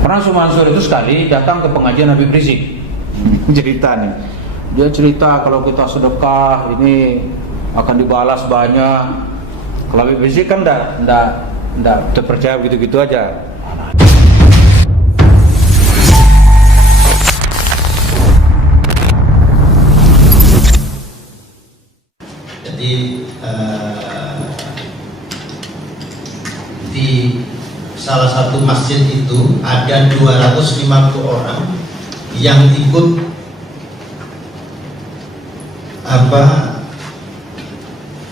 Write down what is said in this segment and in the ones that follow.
Pernah Sumansur itu sekali datang ke pengajian Habib Rizik, cerita nih. Dia cerita kalau kita sedekah ini akan dibalas banyak. Kalau Habib Rizik kan enggak terpercaya gitu-gitu aja. Jadi di salah satu masjid itu ada 250 orang yang ikut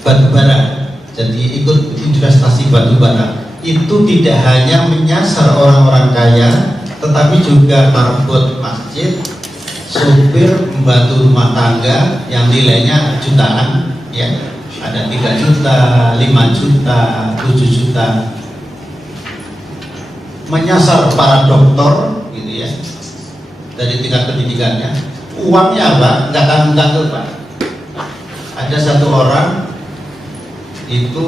batubara. Jadi ikut investasi batubara. Itu tidak hanya menyasar orang-orang kaya, tetapi juga marbot masjid, supir, pembantu rumah tangga yang nilainya jutaan, ya, ada 3 juta, 5 juta, 7 juta, menyasar para dokter, gitu ya, dari tingkat pendidikannya. Uangnya apa? Nggak tanggung-tanggung, Pak. Ada satu orang itu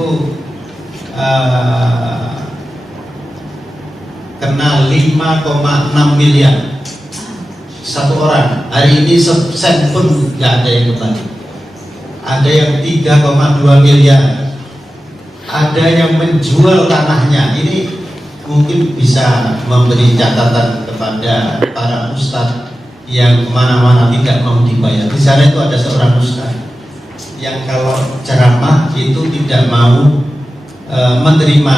kena 5,6 miliar satu orang. Hari ini sen pun nggak ada yang kembali. Ada yang 3,2 miliar. Ada yang menjual tanahnya. Ini mungkin bisa memberi catatan kepada para ustadz yang kemana-mana tidak mau dibayar. Di sana itu ada seorang ustadz yang kalau ceramah itu tidak mau menerima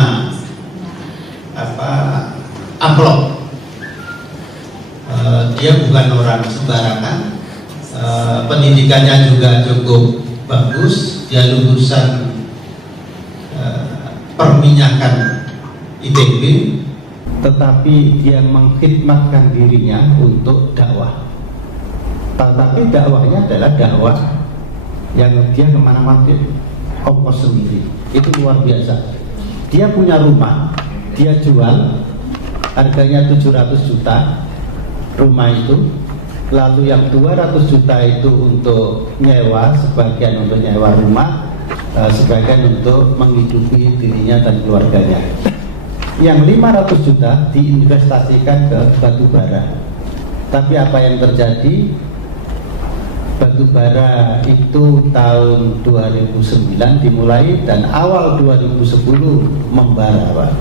amplop. Dia bukan orang sembarangan, pendidikannya juga cukup bagus, dia lulusan perminyakan ITB, tetapi dia mengkhidmatkan dirinya untuk dakwah. Tetapi dakwahnya adalah dakwah yang dia kemana-mana ongkos sendiri. Itu luar biasa. Dia punya rumah, dia jual, harganya 700 juta rumah itu, lalu yang 200 juta itu untuk nyewa, sebagian untuk nyewa rumah, sebagian untuk menghidupi dirinya dan keluarganya. Yang 500 juta diinvestasikan ke batu bara. Tapi apa yang terjadi? Batu bara itu tahun 2009 dimulai dan awal 2010 membara, Pak.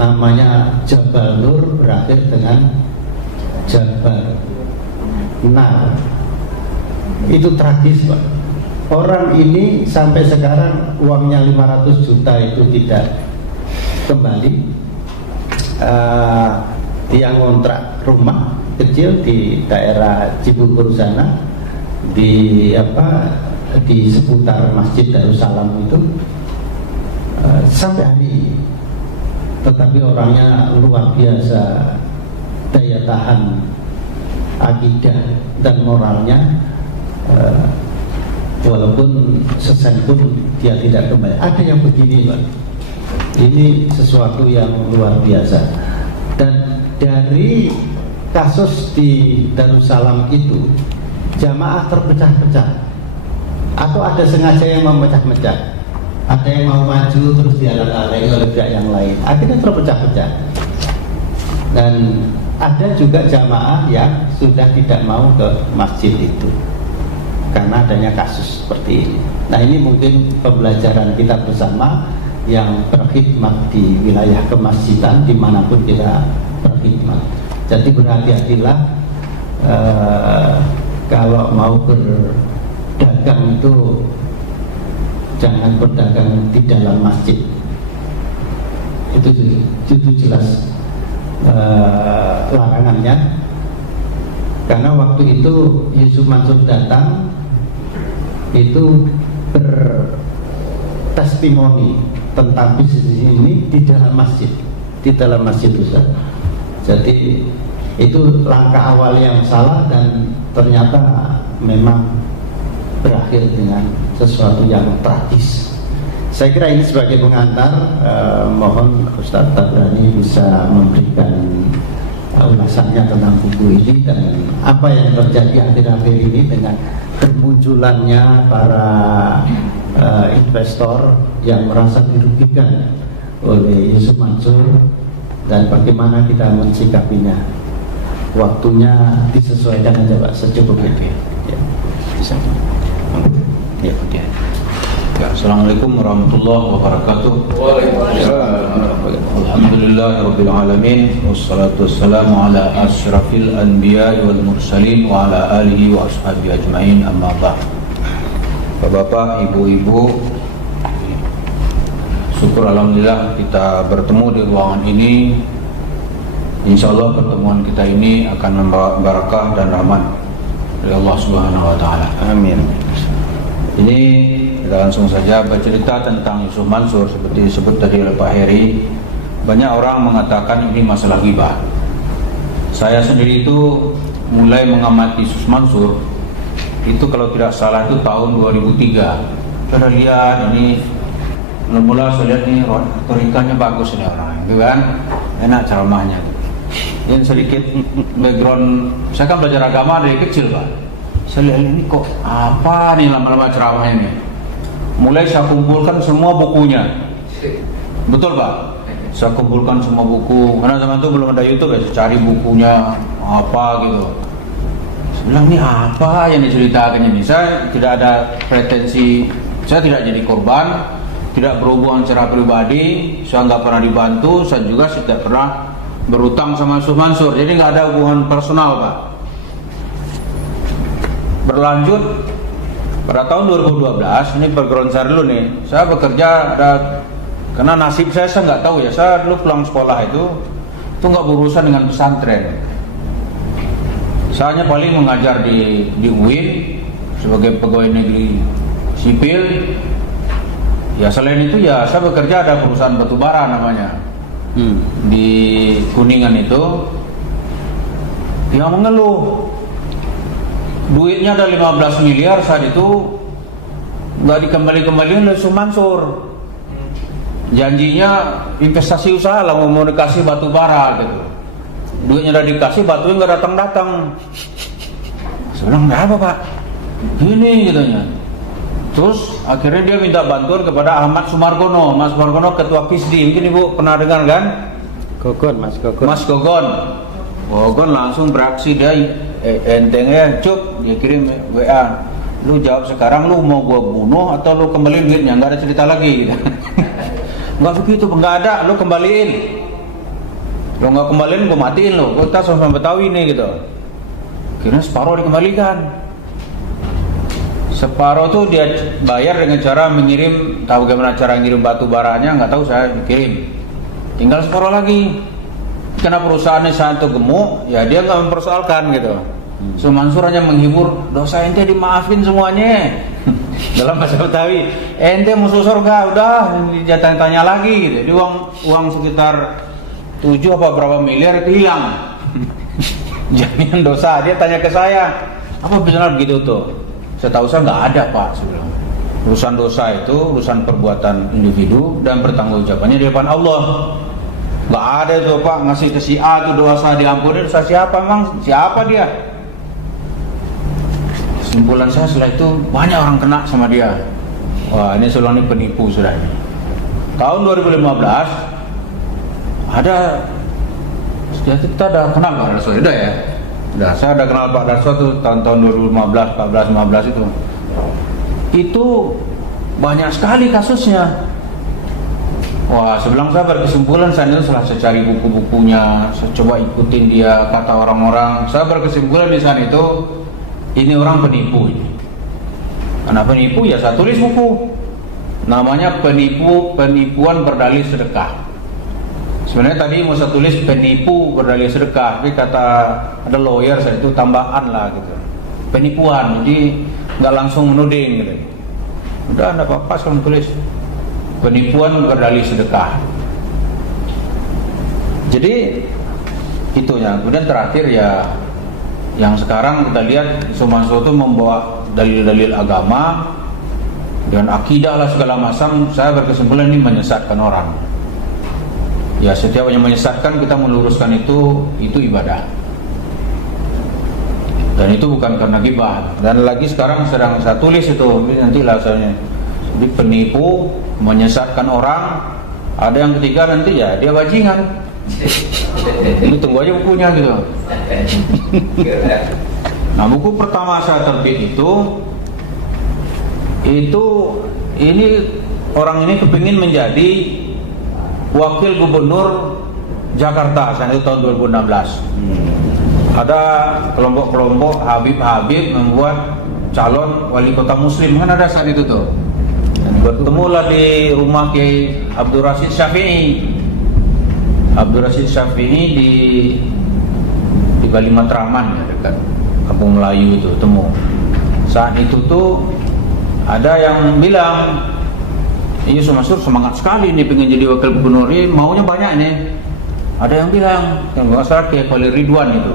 Namanya Jabal Nur berakhir dengan Jabal Nar. Itu tragis, Pak. Orang ini sampai sekarang uangnya 500 juta itu tidak kembali. Dia ngontrak rumah kecil di daerah Cibubur sana, di seputar Masjid Darussalam itu, sampai hari ini. Tetapi orangnya luar biasa, daya tahan akidah dan moralnya, walaupun sesen pun dia tidak kembali. Ada yang begini, Pak. Ini sesuatu yang luar biasa. Dan dari kasus di Darussalam itu, jamaah terpecah-pecah, atau ada sengaja yang memecah-pecah. Ada yang mau maju terus dihalang-halangi oleh pihak yang lain, akhirnya terpecah-pecah. Dan ada juga jamaah yang sudah tidak mau ke masjid itu karena adanya kasus seperti ini. Nah, ini mungkin pembelajaran kita bersama yang berkhidmat di wilayah kemasjidan dimanapun kita berkhidmat. Jadi berhati-hatilah kalau mau berdagang itu jangan berdagang di dalam masjid. Itu jelas larangannya. Karena waktu itu Yusuf Mansur datang itu bertestimoni tentang bisnis ini di dalam masjid, Ustaz. Jadi itu langkah awal yang salah dan ternyata memang berakhir dengan sesuatu yang tragis. Saya kira ini sebagai pengantar, mohon Ustaz Tabrani bisa memberikan ulasannya tentang buku ini dan apa yang terjadi akhir-akhir ini dengan bermunculannya para investor yang merasa dirugikan oleh Yusuf Mansur dan bagaimana kita mensikapinya. Waktunya disesuaikan aja Pak, secukupnya. Ya. Bisa. Ya, ya. Ya, Assalamualaikum warahmatullahi wabarakatuh. Alhamdulillahirabbil alamin wassalatu wassalamu ala asyrafil anbiya'i wal mursalin wa ala alihi wa ashabihi ajmain, amma ba'd. Bapak, Ibu-ibu, syukur alhamdulillah kita bertemu di ruangan ini. Insyaallah pertemuan kita ini akan membawa barakah dan rahmat dari Allah Subhanahu wa taala. Amin. Ini kita langsung saja bercerita tentang Yusuf Mansur. Seperti disebut tadi oleh Pak Heri, banyak orang mengatakan ini masalah ghibah. Saya sendiri itu mulai mengamati Yusuf Mansur itu kalau tidak salah itu tahun 2003. Saya lihat ini, mula saya lihat ini retorikanya bagus ini orang, gitu kan, enak ceramahnya. Ini sedikit background, saya kan belajar agama dari kecil Pak. Saya lihat ini kok apa nih lama-lama ceramahnya ini. Mulai saya kumpulkan semua bukunya. Betul Pak? Saya kumpulkan semua buku. Karena zaman itu belum ada YouTube ya, saya cari bukunya apa gitu. Saya bilang ini apa yang diceritakan ini. Saya tidak ada pretensi, saya tidak jadi korban, tidak berhubungan secara pribadi, saya nggak pernah dibantu, saya juga tidak pernah berutang sama Yusuf Mansur. Jadi nggak ada hubungan personal Pak. Berlanjut pada tahun 2012, ini background saya dulu nih. Saya bekerja karena nasib saya nggak tahu ya. Saya dulu pulang sekolah itu nggak berurusan dengan pesantren. Saya hanya paling mengajar di UIN sebagai pegawai negeri sipil. Ya selain itu ya saya bekerja ada perusahaan batubara namanya di Kuningan itu yang mengeluh. Duitnya ada 15 miliar saat itu nggak dikembali-kembaliin oleh Yusuf Mansur. Janjinya investasi usaha lah, mau dikasih batu bara gitu. Duitnya udah dikasih, batunya nggak datang-datang. Saya bilang nggak apa Pak, gini katanya. Terus akhirnya dia minta bantuan kepada Ahmad Sumargono. Mas Sumargono ketua PISDI, mungkin Ibu pernah dengar kan? Gogon, Mas Gogon. Mas Gogon. Gogon langsung beraksi, dia entengnya cuk, dia kirim WA, lu jawab sekarang, lu mau gua bunuh atau lu kembaliin duitnya, nggak ada cerita lagi gitu. Nggak begitu, nggak ada, lu kembaliin. Lu nggak kembaliin, gua matiin lu, kita sama Betawi nih gitu. Kira separuh dikembalikan, separuh tuh dia bayar dengan cara mengirim, tahu bagaimana cara ngirim batu baranya, nggak tahu, saya kirim, tinggal separuh lagi. Karena perusahaannya saat itu gemuk, ya dia nggak mempersoalkan gitu. So Mansur hanya menghibur, dosa ente dimaafin semuanya. Dalam bahasa Betawi, ente musuh surga, udah jangan tanya lagi gitu. Jadi uang sekitar 7 apa berapa miliar itu hilang. Jaminan dosa, dia tanya ke saya, apa benar begitu tuh? Saya tahu saya nggak ada Pak, saya bilang. Urusan dosa itu urusan perbuatan individu dan bertanggung-jawabannya di depan Allah. Nggak ada tuh Pak ngasih ke si A tuh dosa diampuni, dosa siapa emang? Siapa dia? Kesimpulan saya setelah itu banyak orang kena sama dia. Wah ini seorang penipu sudah ini. Tahun 2015 ada, kita ada kenal Pak Darso, udah ya. Udah, saya ada kenal Pak Darso tuh tahun 2015, 14, 15 itu. Itu banyak sekali kasusnya. Wah, sebelum saya berkesimpulan, saya itu setelah saya cari buku-bukunya, saya coba ikutin dia kata orang-orang, saya berkesimpulan di sana itu ini orang penipu ini. Karena penipu ya saya tulis buku, namanya penipuan berdalih sedekah. Sebenarnya tadi mau saya tulis penipu berdalih sedekah, tapi kata ada lawyer saya itu tambahan lah gitu, penipuan, jadi nggak langsung menuding gitu. Udah nggak apa-apa sekarang tulis penipuan berdalih sedekah. Jadi itunya. Kemudian terakhir ya, yang sekarang kita lihat Yusuf Mansur itu membawa dalil-dalil agama dengan akidah lah segala macam. Saya berkesimpulan ini menyesatkan orang. Ya setiap yang menyesatkan kita meluruskan itu ibadah. Dan itu bukan karena ghibah. Dan lagi sekarang sedang saya tulis itu, nanti lah saya. Jadi penipu, menyesatkan orang. Ada yang ketiga nanti ya dia bajingan. Ini tunggu aja bukunya gitu. Nah, buku pertama saya terbit ini orang ini kepingin menjadi wakil gubernur Jakarta saat itu tahun 2016. Ada kelompok-kelompok Habib membuat calon wali kota muslim, kan ada saat itu tuh. Bertemulah di rumah Kiai Abdul Rashid Syafi'i. Abdul Rashid Syafi'i di Bali Matraman ya, dekat Kampung Melayu itu temu. Saat itu tuh ada yang bilang, "Iya Mansur semangat sekali nih pengen jadi wakil gubernur, ini maunya banyak nih." Ada yang bilang, yang masalah kayak Khalil Ridwan itu,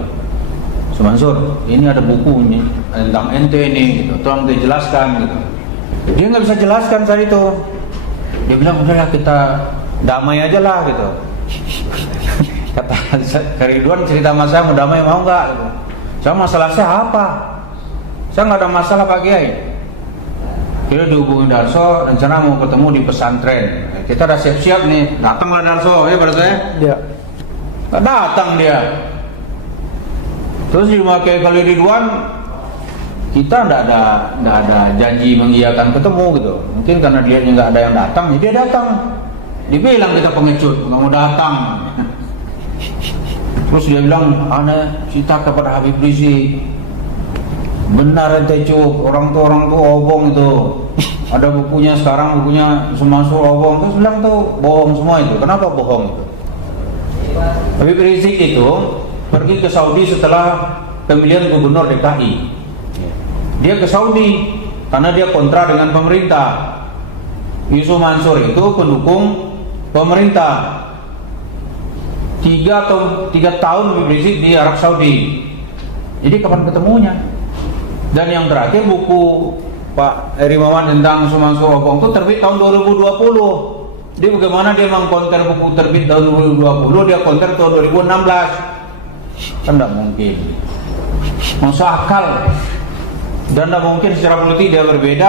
Mansur, ini ada buku nih tentang ente nih, gitu. Tolong dijelaskan gitu. Dia nggak bisa jelaskan saat itu. Dia bilang udahlah kita damai aja lah gitu. Kata Ridwan cerita sama saya mau damai mau nggak? Gitu. Saya masalah saya apa? Saya nggak ada masalah Pak Kiai. Kita dihubungi Darso, rencana mau ketemu di pesantren. Kita udah siap-siap nih, datanglah Darso, ya pada saya. Ya. Nggak datang dia. Terus di rumah Kiai Khalil Ridwan kita nggak ada janji mengiyakan ketemu gitu. Mungkin karena dia nggak ada yang datang, jadi dia datang. Dibilang kita pengecut, nggak mau datang. Terus dia bilang, "Ana cerita kepada Habib Rizik. Benar ente cuk, orang tuh obong itu. Ada bukunya sekarang, bukunya Mansur obong." Terus bilang tuh bohong semua itu. Kenapa bohong itu? Habib Rizik itu pergi ke Saudi setelah pemilihan gubernur DKI. Dia ke Saudi karena dia kontra dengan pemerintah. Yusuf Mansur itu pendukung pemerintah. 3 tahun Habib Rizik di Arab Saudi. Jadi kapan ketemunya? Dan yang terakhir buku Pak Heri Mawan tentang Yusuf Mansur obong itu terbit tahun 2020. Jadi bagaimana dia mengkonter buku terbit tahun 2020, dia konter tahun 2016? Kan tidak mungkin. Masuk akal. Dan tidak mungkin secara politik dia berbeda.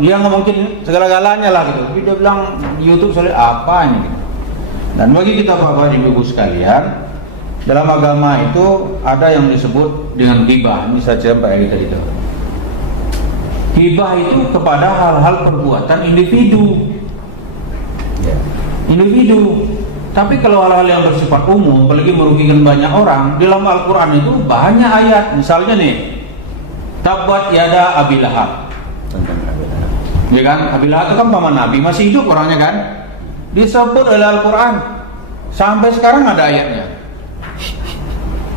Dia nggak mungkin segala-galanya lah gitu. Tapi dia bilang di YouTube soalnya apa ini? Gitu. Dan bagi kita bapak ibu sekalian, dalam agama itu ada yang disebut dengan ghibah. Ini saya cerita tadi itu. Ghibah itu kepada hal-hal perbuatan individu. Tapi kalau hal-hal yang bersifat umum, apalagi merugikan banyak orang, dalam Al-Quran itu banyak ayat. Misalnya nih, Tabbat yada Abi Lahab. Ya kan? Abi Lahab itu kan paman Nabi, masih hidup orangnya kan? Disebut oleh Al-Quran. Sampai sekarang ada ayatnya.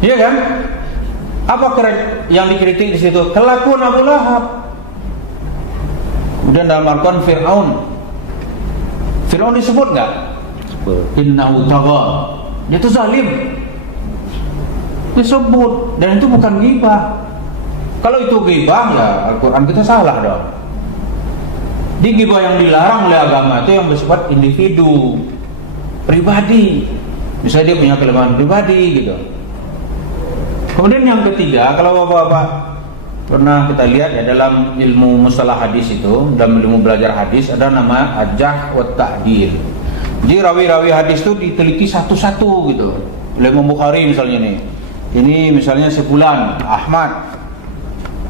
Iya kan? Apa yang dikritik di situ? Kelakuan Abu Lahab. Kemudian dalam Al-Quran Fir'aun disebut nggak? Innahu tagha. Dia itu zalim. Disebut, dan itu bukan ghibah. Kalau itu ghibah ya Al-Quran kita salah dong. Di ghibah yang dilarang oleh agama itu yang bersifat individu, pribadi. Misalnya dia punya kelemahan pribadi gitu. Kemudian yang ketiga, kalau bapak-bapak pernah kita lihat ya dalam ilmu mustalah hadis itu, dalam ilmu belajar hadis ada nama Al-Jarh wa Ta'dil. Jadi rawi-rawi hadis itu diteliti satu-satu gitu. Oleh Imam Bukhari misalnya nih. Ini misalnya si fulan Ahmad.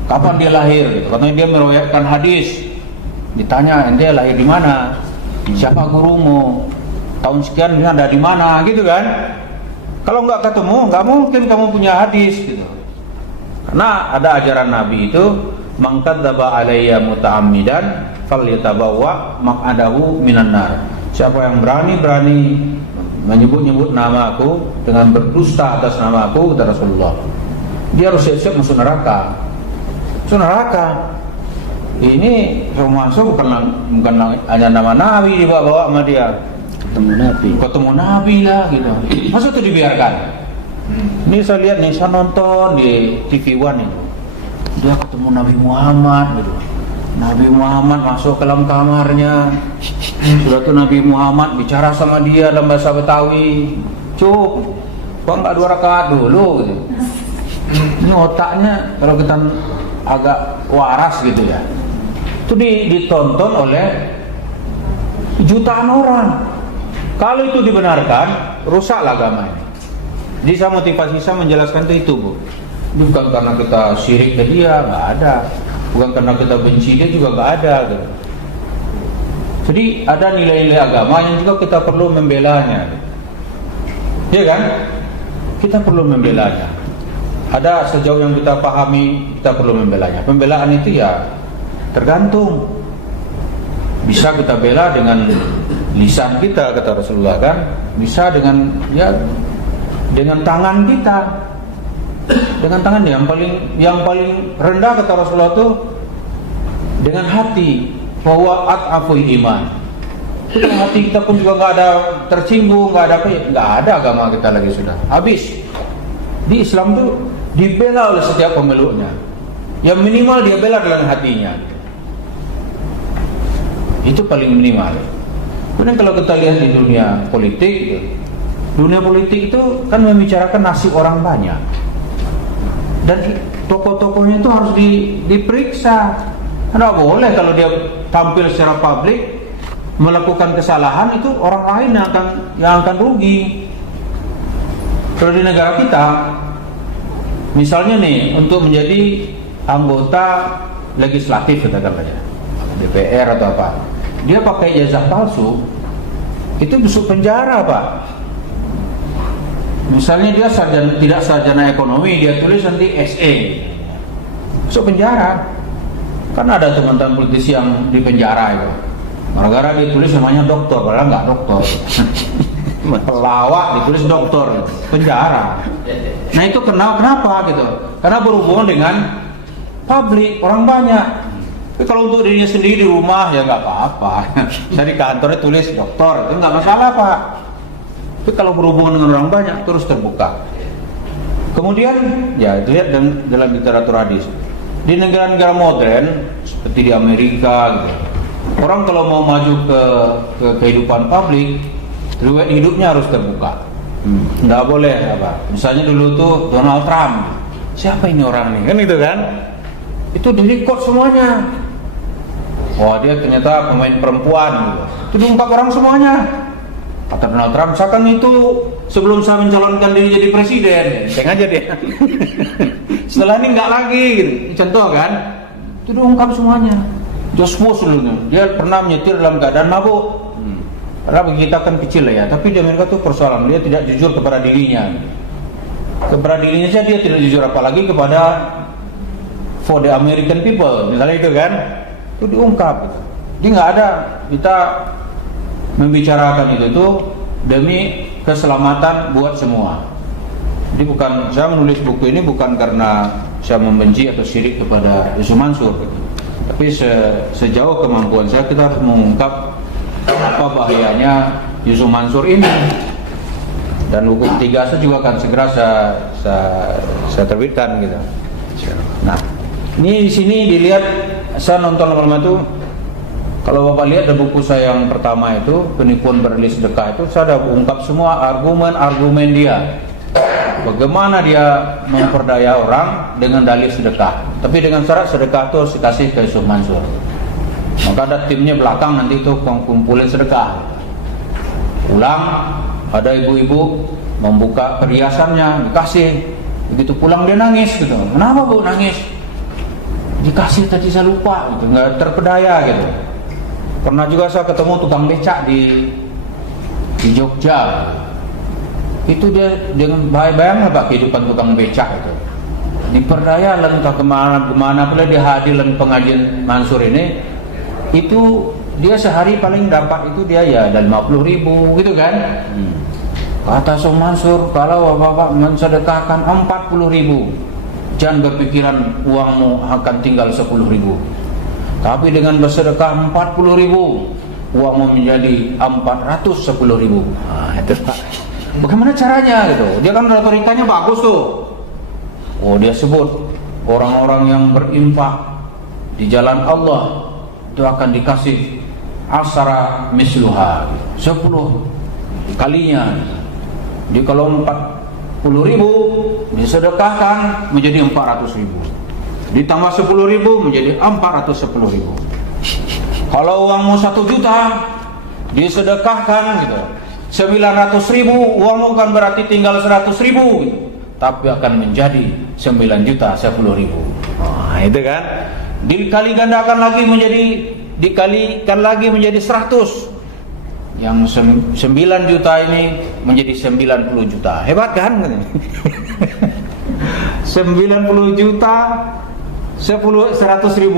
Kapan dia lahir gitu. Katanya dia meriwayatkan hadis. Ditanya, "Ente lahir di mana? Siapa gurumu? Tahun sekian dia ada di mana?" gitu kan. Kalau nggak ketemu, nggak mungkin kamu punya hadis gitu. Karena ada ajaran Nabi itu, "Man kadzdzaba alayya muta'ammidan falyatabawwa maq'adahu minan nar." Siapa yang berani menyebut-nyebut nama aku dengan berdusta atas nama aku, kata Rasulullah, dia harus siap-siap masuk neraka. Masuk neraka. Ini termasuk bukan hanya nama Nabi dibawa sama dia. Ketemu Nabi lah gitu. Masa itu dibiarkan? Ini saya lihat nih, saya nonton di TV One itu. Dia ketemu Nabi Muhammad gitu. Nabi Muhammad masuk ke dalam kamarnya. Sudah tuh Nabi Muhammad bicara sama dia dalam bahasa Betawi. "Cuk, kok enggak 2 rakaat dulu?" gitu. Ini otaknya kalau kita agak waras gitu ya. Itu ditonton oleh jutaan orang. Kalau itu dibenarkan, rusaklah agama ini. Jadi saya motivasi saya menjelaskan itu Bu. Bukan karena kita syirik ke dia, nggak ada. Bukan karena kita benci dia juga nggak ada gitu. Jadi ada nilai-nilai agama yang juga kita perlu membelanya. Iya kan? Kita perlu membelanya. Ada sejauh yang kita pahami, kita perlu membelanya. Pembelaan itu ya tergantung. Bisa kita bela dengan lisan kita, kata Rasulullah kan? Bisa dengan dengan tangan kita. Dengan tangan yang paling rendah kata Rasulullah itu dengan hati, bahwa at'aful iman. Itu hati kita pun juga nggak ada tersinggung, nggak ada agama kita lagi sudah habis. Di Islam tuh dibela oleh setiap pemeluknya. Yang minimal dia bela dalam hatinya. Itu paling minimal. Kemudian kalau kita lihat di dunia politik itu kan membicarakan nasib orang banyak. Dan tokoh-tokohnya itu harus diperiksa. Tidak boleh kalau dia tampil secara publik melakukan kesalahan, itu orang lain yang akan rugi. Kalau di negara kita, misalnya nih untuk menjadi anggota legislatif katakanlah ya, DPR atau apa, dia pakai ijazah palsu, itu masuk penjara Pak. Misalnya dia tidak sarjana ekonomi, dia tulis nanti SE, masuk penjara. Kan ada teman-teman politisi yang di penjara itu, gara-gara dia tulis namanya doktor, padahal nggak doktor. Pelawak ditulis doktor, penjara. Nah itu kenapa gitu? Karena berhubungan dengan publik, orang banyak. Tapi kalau untuk dirinya sendiri di rumah ya nggak apa-apa. Dari kantornya tulis doktor, itu nggak masalah Pak. Tapi kalau berhubungan dengan orang banyak terus terbuka. Kemudian ya lihat dalam literatur hadis di negara-negara modern seperti di Amerika gitu, orang kalau mau maju ke kehidupan publik, riwayat hidupnya harus terbuka. Nggak boleh apa. Misalnya dulu tuh Donald Trump, siapa ini orang nih kan itu kan? Itu direkod semuanya. Wah dia ternyata pemain perempuan gitu. Itu diungkap orang semuanya. Kata Donald Trump, saya kan itu sebelum saya mencalonkan diri jadi presiden, ceng aja dia. Setelah ini nggak lagi, gitu. Contoh kan, itu diungkap semuanya. George Bush dulu, dia pernah menyetir dalam keadaan mabuk. Karena kita kan kecil ya, tapi di Amerika itu persoalan dia tidak jujur kepada dirinya. Kepada dirinya saja dia tidak jujur, apalagi kepada for the American people, misalnya itu kan, itu diungkap. Jadi nggak ada kita membicarakan itu demi keselamatan buat semua. Jadi bukan saya menulis buku ini bukan karena saya membenci atau syirik kepada Yusuf Mansur, tapi sejauh kemampuan saya kita harus mengungkap apa bahayanya Yusuf Mansur ini. Dan buku ketiga saya juga akan segera saya terbitkan gitu. Nah, ini di sini dilihat saya nonton lama-lama itu. Kalau Bapak lihat ada buku saya yang pertama itu penipuan berlih sedekah, itu saya ada ungkap semua argumen dia. Bagaimana dia memperdaya orang dengan dalih sedekah, tapi dengan syarat sedekah itu harus dikasih ke Yusuf Mansur. Maka ada timnya belakang nanti itu kumpulin sedekah. Pulang ada ibu-ibu membuka perhiasannya dikasih, begitu pulang dia nangis gitu. Kenapa Bu nangis? Dikasih tadi saya lupa, gitu. Nggak terpedaya gitu. Pernah juga saya ketemu tukang becak di Jogja. Itu dia dengan bayang Pak kehidupan tukang becak itu. Diperdaya entah kemana pula dia hadir dalam pengajian Mansur ini. Itu dia sehari paling dapat itu dia ya ada 50.000 gitu kan. Kata Yusuf Mansur, kalau Bapak mensedekahkan 40.000, jangan berpikiran uangmu akan tinggal 10.000. Tapi dengan bersedekah 40.000, uangmu menjadi 410.000. Nah, itu Pak. Bagaimana caranya gitu? Dia kan retorikanya bagus tuh. Oh, dia sebut orang-orang yang berinfak di jalan Allah itu akan dikasih asara misluha, 10 kalinya. Jadi kalau 40.000 disedekahkan menjadi 400.000. Ditambah 10.000 menjadi 410.000. Kalau uangmu 1 juta disedekahkan gitu, 900.000, uangmu bukan berarti tinggal 100.000, tapi akan menjadi 9.010.000. Nah, itu kan dikalikan lagi menjadi 100. Yang 9 juta ini menjadi 90 juta. Hebat kan? 90 juta 100.000.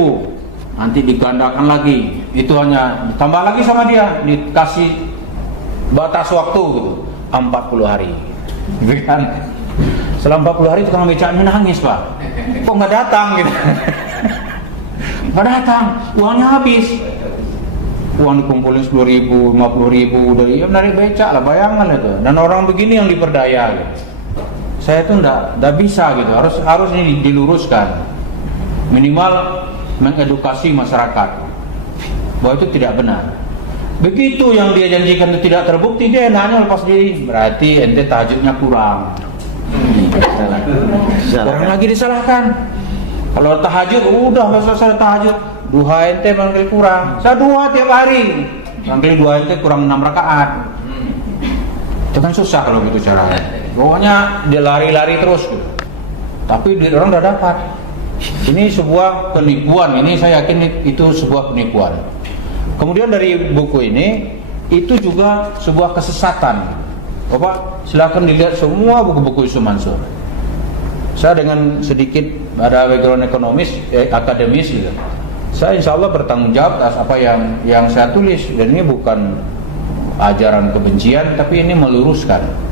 Nanti digandakan lagi. Itu hanya ditambah lagi sama dia, dikasih batas waktu gitu, 40 hari. Gitu kan? Selama 40 hari tukang becaknya nangis, Pak. Kok nggak datang gitu? Nggak datang, uangnya habis. Uang dikumpulin 10.000, 50.000 dari becak lah, bayangan itu. Dan orang begini yang diperdaya gitu. Saya tuh nggak bisa gitu, harus ini diluruskan. Minimal mengedukasi masyarakat bahwa itu tidak benar. Begitu yang dia janjikan itu tidak terbukti, dia enaknya lepas diri. Berarti ente tahajudnya kurang. Orang lagi disalahkan. Kalau tahajud udah selesai tahajud, duha ente manggil kurang. Saya duha tiap hari, manggil duha ente kurang 6 rakaat. Itu kan susah kalau gitu caranya. Pokoknya dia lari-lari terus gitu. Tapi duit orang udah dapat. Ini sebuah penipuan. Ini saya yakin itu sebuah penipuan. Kemudian dari buku ini, itu juga sebuah kesesatan. Bapak silakan dilihat semua buku-buku Yusuf Mansur. Saya dengan sedikit ada background akademis gitu. Saya insya Allah bertanggung jawab atas apa yang saya tulis. Dan ini bukan ajaran kebencian, tapi ini meluruskan.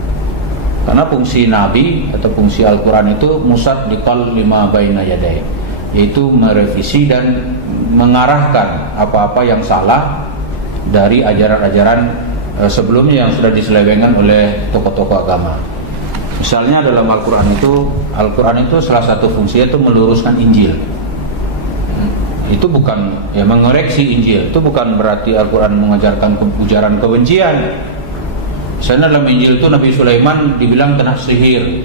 Karena fungsi Nabi atau fungsi Al-Quran itu musaddiqal lima baina yadayhi, yaitu merevisi dan mengarahkan apa-apa yang salah dari ajaran-ajaran sebelumnya yang sudah diselewengkan oleh tokoh-tokoh agama. Misalnya dalam Al-Quran itu salah satu fungsinya itu meluruskan Injil. Itu bukan mengoreksi Injil. Itu bukan berarti Al-Quran mengajarkan ujaran kebencian. Misalnya dalam Injil itu Nabi Sulaiman dibilang kena sihir,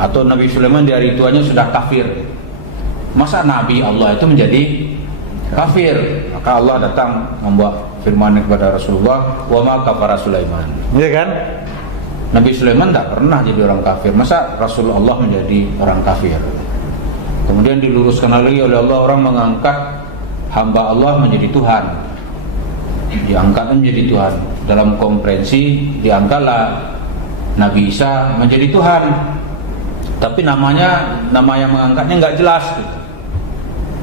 atau Nabi Sulaiman di hari tuanya sudah kafir. Masa Nabi Allah itu menjadi kafir? Maka Allah datang membawa firman kepada Rasulullah, wa ma kafara Sulaiman. Iya kan? Nabi Sulaiman tak pernah jadi orang kafir. Masa Rasulullah menjadi orang kafir? Kemudian diluruskan lagi oleh Allah, orang mengangkat hamba Allah menjadi Tuhan. Diangkatnya menjadi Tuhan. Dalam komprensi diangkatlah Nabi Isa menjadi Tuhan. Tapi nama yang mengangkatnya nggak jelas gitu.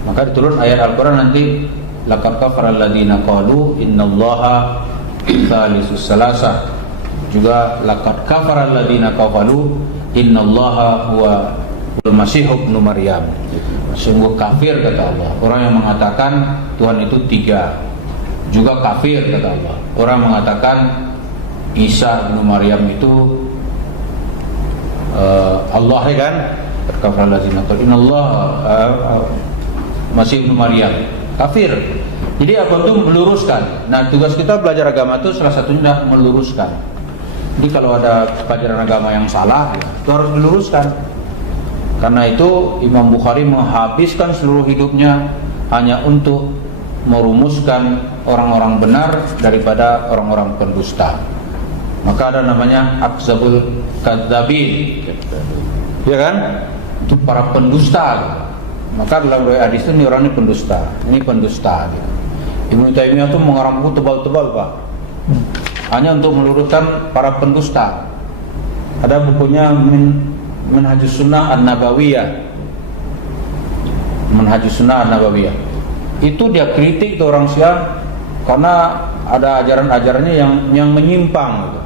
Maka diturun ayat Al-Quran nanti, laqad kafara alladziina qalu innallaha tsalisus salasah. Juga laqad kafara alladziina qalu innallaha huwal masih ibnu Maryam. Sungguh kafir kata Allah orang yang mengatakan Tuhan itu 3. Juga kafir kata Allah orang mengatakan Isa bin Maryam itu Allah, ya kan? Kafir lazina innallaha masih bin Maryam, kafir. Jadi apa itu meluruskan. Nah, tugas kita belajar agama itu salah satunya meluruskan. Jadi kalau ada pelajaran agama yang salah, itu harus diluruskan. Karena itu Imam Bukhari menghabiskan seluruh hidupnya hanya untuk merumuskan orang-orang benar daripada orang-orang pendusta. Maka ada namanya akzabul kadzabin, ya kan? Itu para pendusta. Maka dalam riwayat hadis ini orang ini pendusta, ini pendusta. Ibnu Taimiyah itu mengarang buku tebal-tebal, Pak, hanya untuk meluruskan para pendusta. Ada bukunya Manhajus Sunnah An-Nabawiyah. Manhajus Sunnah An-Nabawiyah. Itu dia kritik ke orang Syiah karena ada ajaran-ajarannya yang menyimpang gitu.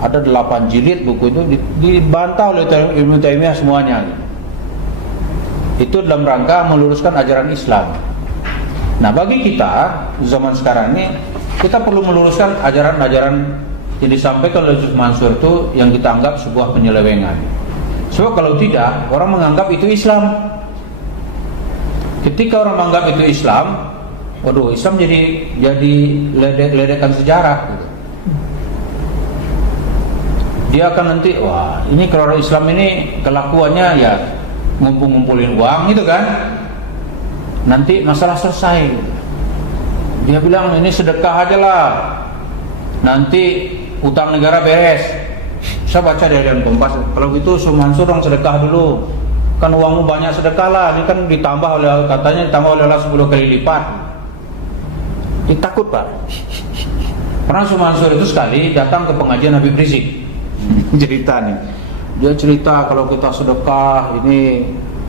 Ada 8 jilid buku itu dibantah oleh Ibnu Taimiyah semuanya gitu. Itu dalam rangka meluruskan ajaran Islam. Nah, bagi kita zaman sekarang ini, kita perlu meluruskan ajaran-ajaran yang disampaikan oleh Yusuf Mansur itu yang kita anggap sebuah penyelewengan. Sebab kalau tidak, orang menganggap itu Islam. Ketika orang menganggap itu Islam, waduh, Islam jadi ledekan sejarah gitu. Dia akan nanti, wah, ini kalau orang Islam ini kelakuannya ya ngumpul-ngumpulin uang gitu kan, nanti masalah selesai. Dia bilang ini sedekah aja lah, nanti utang negara beres. Saya baca di harian Kompas, kalau gitu Mansur dong sedekah dulu, kan uangmu banyak, sedekah lah. Ini kan katanya ditambah oleh Allah 10 kali lipat. Ditakut Pak. Pernah Mansur itu sekali datang ke pengajian Habib Rizik. Cerita nih, dia cerita kalau kita sedekah ini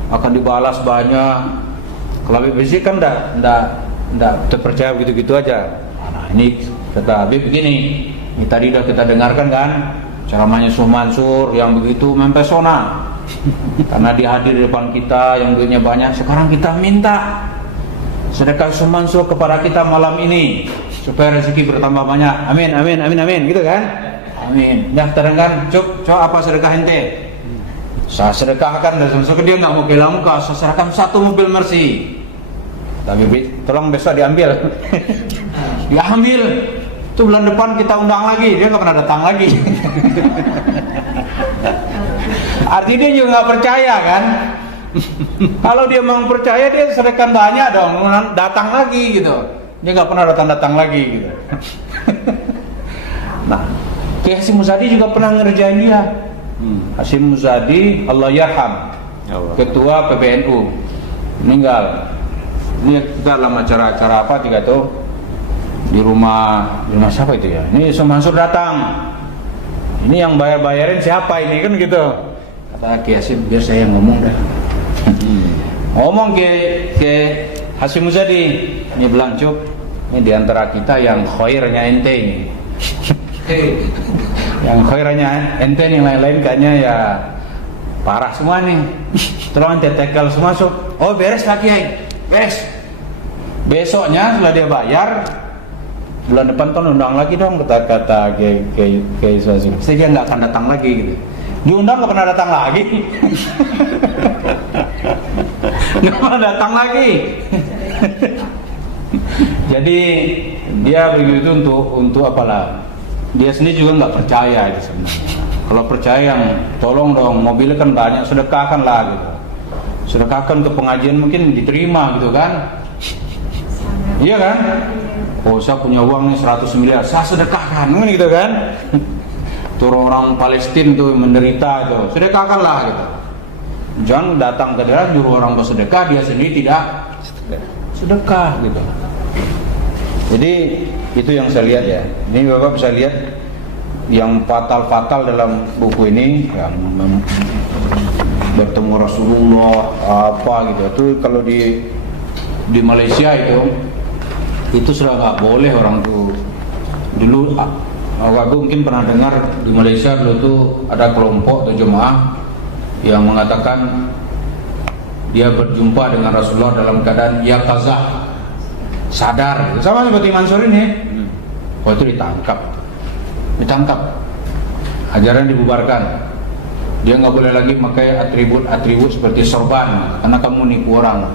akan dibalas banyak. Kalau Habib Rizik kan enggak terpercaya begitu-gitu aja. Nah, ini kata Habib begini, ini tadi udah kita dengarkan kan ceramahnya Mansur yang begitu mempesona. Karena dia hadir di depan kita yang duitnya banyak, sekarang kita minta sedekah Mansur kepada kita malam ini supaya rezeki bertambah banyak. Amin, amin, amin, amin, gitu kan? Amin. Dah terangkan, cuk apa sedekah ente? Saya sedekahkan, dan dia nggak mau kehilangan muka. Saya sedekahkan 1 mobil Mercy. Tapi tolong besok diambil. Diambil. Itu bulan depan kita undang lagi. Dia nggak pernah datang lagi. Artinya dia juga nggak percaya kan? Kalau dia memang percaya, dia sedekahkan banyak dong, datang lagi gitu. Dia nggak pernah datang lagi gitu. Nah, Kiai Hasyim Muzadi juga pernah ngerjain dia. Hasyim Muzadi, Allah yarham, ketua PBNU, meninggal. Ini kita dalam acara apa juga tuh di rumah siapa itu ya? Ini Mansur datang. Ini yang bayarin siapa ini kan gitu. Kata Kiai Hasyim, biar saya yang ngomong dah. Ngomong ke Hasyim Muzadi, ini bilang cuk, ini diantara kita yang khairnya ente ini. Yang khairnya ente nih, lain-lain kayaknya ya parah semua nih. Tolong ente tekel semua so. Oh beres Pak Kiai, beres. Besoknya setelah dia bayar, bulan depan kan undang lagi dong, kata Kiai Hasyim. Saya dia nggak akan datang lagi gitu. Diundang nggak pernah datang lagi. Nggak pernah datang lagi. Jadi dia begitu untuk apalah. Dia sendiri juga nggak percaya itu sebenarnya. Kalau percaya yang tolong dong, mobilnya kan banyak, sedekahkan lah gitu. Sedekahkan ke pengajian mungkin diterima gitu kan. Iya kan? Oh saya punya uang nih 100 miliar, saya sedekahkan gitu kan. Turun orang Palestina tuh menderita itu, sedekahkanlah gitu. Jangan datang ke daerah nyuruh orang bersedekah, dia sendiri tidak sedekah gitu. Jadi itu yang saya lihat ya. Ini Bapak bisa lihat yang fatal dalam buku ini, yang bertemu Rasulullah apa gitu. Itu kalau di Malaysia itu sudah nggak boleh orang tuh. Dulu aku mungkin pernah dengar di Malaysia dulu tuh ada kelompok atau jemaah yang mengatakan dia berjumpa dengan Rasulullah dalam keadaan yaqazah, sadar, sama seperti Mansur ini. Oh itu ditangkap, ajaran dibubarkan. Dia nggak boleh lagi pakai atribut seperti sorban karena kamu nipu orang.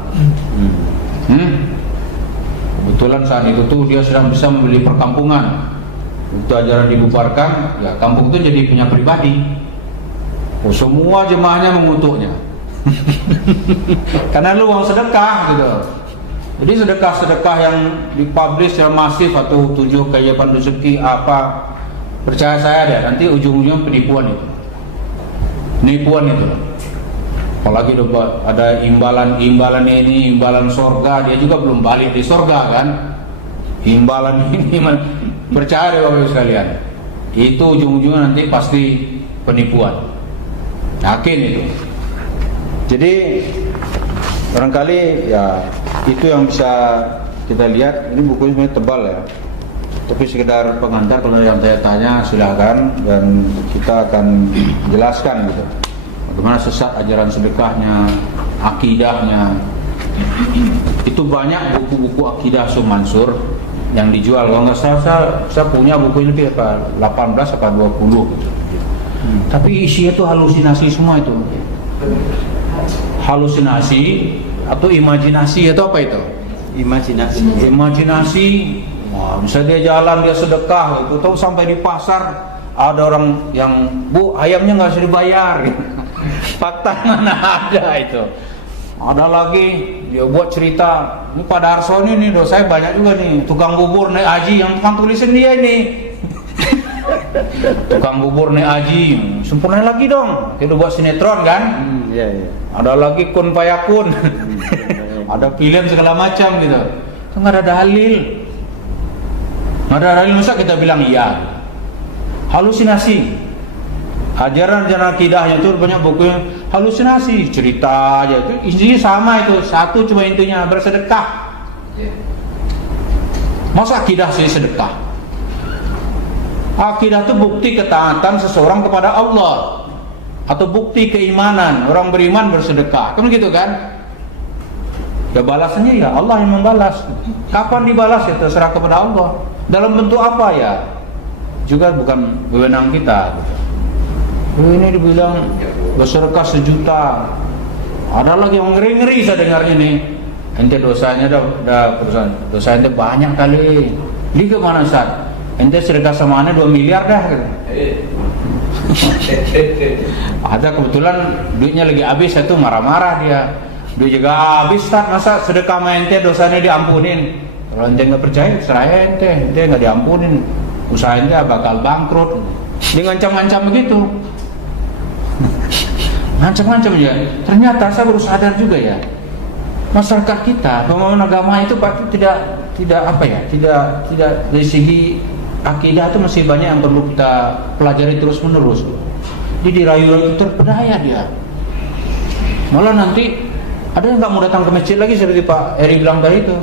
Kebetulan saat itu tuh dia sedang bisa membeli perkampungan. Itu ajaran dibubarkan, ya kampung itu jadi punya pribadi. Oh, semua jemaahnya mengutuknya. Karena lu uang sedekah gitu. Jadi sedekah yang dipublish secara masif atau 7 keajaiban rezeki apa, percaya saya deh nanti ujung-ujungnya penipuan itu. Apalagi ada imbalan ini, imbalan sorga, dia juga belum balik di sorga kan. Imbalan ini percaya deh Bapak sekalian, itu ujung-ujungnya nanti pasti penipuan. Yakin itu. Jadi barangkali ya itu yang bisa kita lihat. Ini bukunya sebenarnya tebal ya, tapi sekedar pengantar. Kalau yang saya tanya silahkan, dan kita akan jelaskan gitu bagaimana sesat ajaran sedekahnya, akidahnya. Itu banyak buku-buku akidah Mansur yang dijual. Kalau nggak salah saya punya buku ini 18 atau 20 gitu. Tapi isinya itu halusinasi semua itu. Halusinasi atau imajinasi atau apa itu? Imajinasi. Wah, misalnya dia jalan, dia sedekah itu, tahu sampai di pasar ada orang yang, Bu, ayamnya nggak usah dibayar. Fakta mana ada itu? Ada lagi dia buat cerita, ini Pak Darso ini nih, saya banyak juga nih tukang bubur naik haji yang tukang tulisin dia ini. Tukang bubur nih Aji, sempurna lagi dong. Kita buat sinetron kan? Iya, iya. Ada lagi kun payakun. Ada pilihan segala macam gitu. Itu nggak ada dalil. Nggak ada dalil, masa kita bilang iya. Halusinasi. Ajaran-ajaran akidahnya itu banyak buku yang halusinasi, cerita aja. Itu isinya sama itu, satu cuma intinya bersedekah. Masa akidah sih sedekah? Akidah itu bukti ketaatan seseorang kepada Allah, atau bukti keimanan orang beriman bersedekah, kan gitu kan? Ya balasannya ya Allah yang membalas. Kapan dibalas ya terserah kepada Allah. Dalam bentuk apa ya? Juga bukan wewenang kita. Ini dibilang bersedekah 1 juta. Ada lagi yang ngeri-ngeri saya dengarnya nih. Ente dosanya dosa ente banyak kali. Di kemana Ustaz? Ente sedekah samanya 2 miliar dah. Ada kebetulan duitnya lagi habis, saya tuh marah-marah dia. Duit juga habis Ustaz, masa sedekah sama ente dosanya diampunin? Kalau ente nggak percaya, serah ente nggak diampunin. Usaha ente bakal bangkrut. Dia ngancam-ngancam begitu. Ngancam-ngancam ya. Ternyata saya baru sadar juga ya. Masyarakat kita, pemahaman agama itu tidak apa ya, tidak dari segi akidah itu masih banyak yang perlu kita pelajari terus menerus. Jadi dirayu-rayu terpedaya dia. Malah nanti ada yang nggak mau datang ke masjid lagi seperti Pak Eri bilang tadi itu,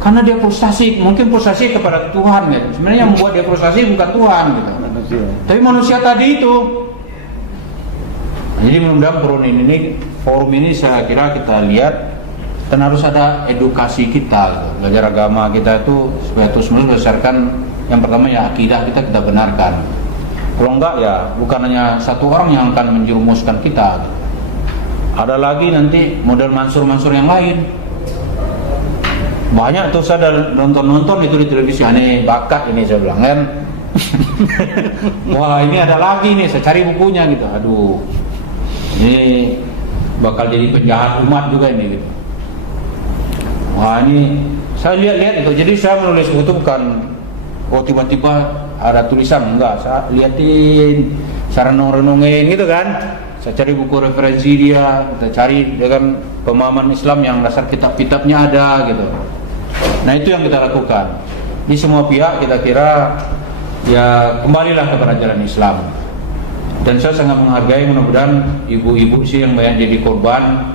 karena dia frustasi, mungkin frustasi kepada Tuhan ya. Sebenarnya yang membuat dia frustasi bukan Tuhan gitu. Tapi manusia tadi itu. Jadi mudah-mudahan forum ini saya kira kita lihat dan harus ada edukasi kita gitu. Belajar agama kita itu supaya terus menerus berdasarkan yang pertama ya akidah kita benarkan. Kalau enggak ya bukan hanya satu orang yang akan menjerumuskan kita gitu. Ada lagi nanti model mansur-mansur yang lain. Banyak tuh saya nonton itu di televisi, aneh bakat ini saya bilang kan. Wah ini ada lagi nih, saya cari bukunya gitu. Aduh, ini bakal jadi penjahat umat juga ini gitu. Wah ini saya lihat-lihat itu. Jadi saya menulis buku itu bukan tiba-tiba ada tulisan, enggak. Saya liatin, saya renung-renungin gitu kan. Saya cari buku referensi dia, kita cari dengan pemahaman Islam yang dasar kitab-kitabnya ada gitu. Nah itu yang kita lakukan. Di semua pihak kita kira ya kembalilah kepada jalan Islam. Dan saya sangat menghargai, mudah-mudahan ibu-ibu sih yang banyak jadi korban.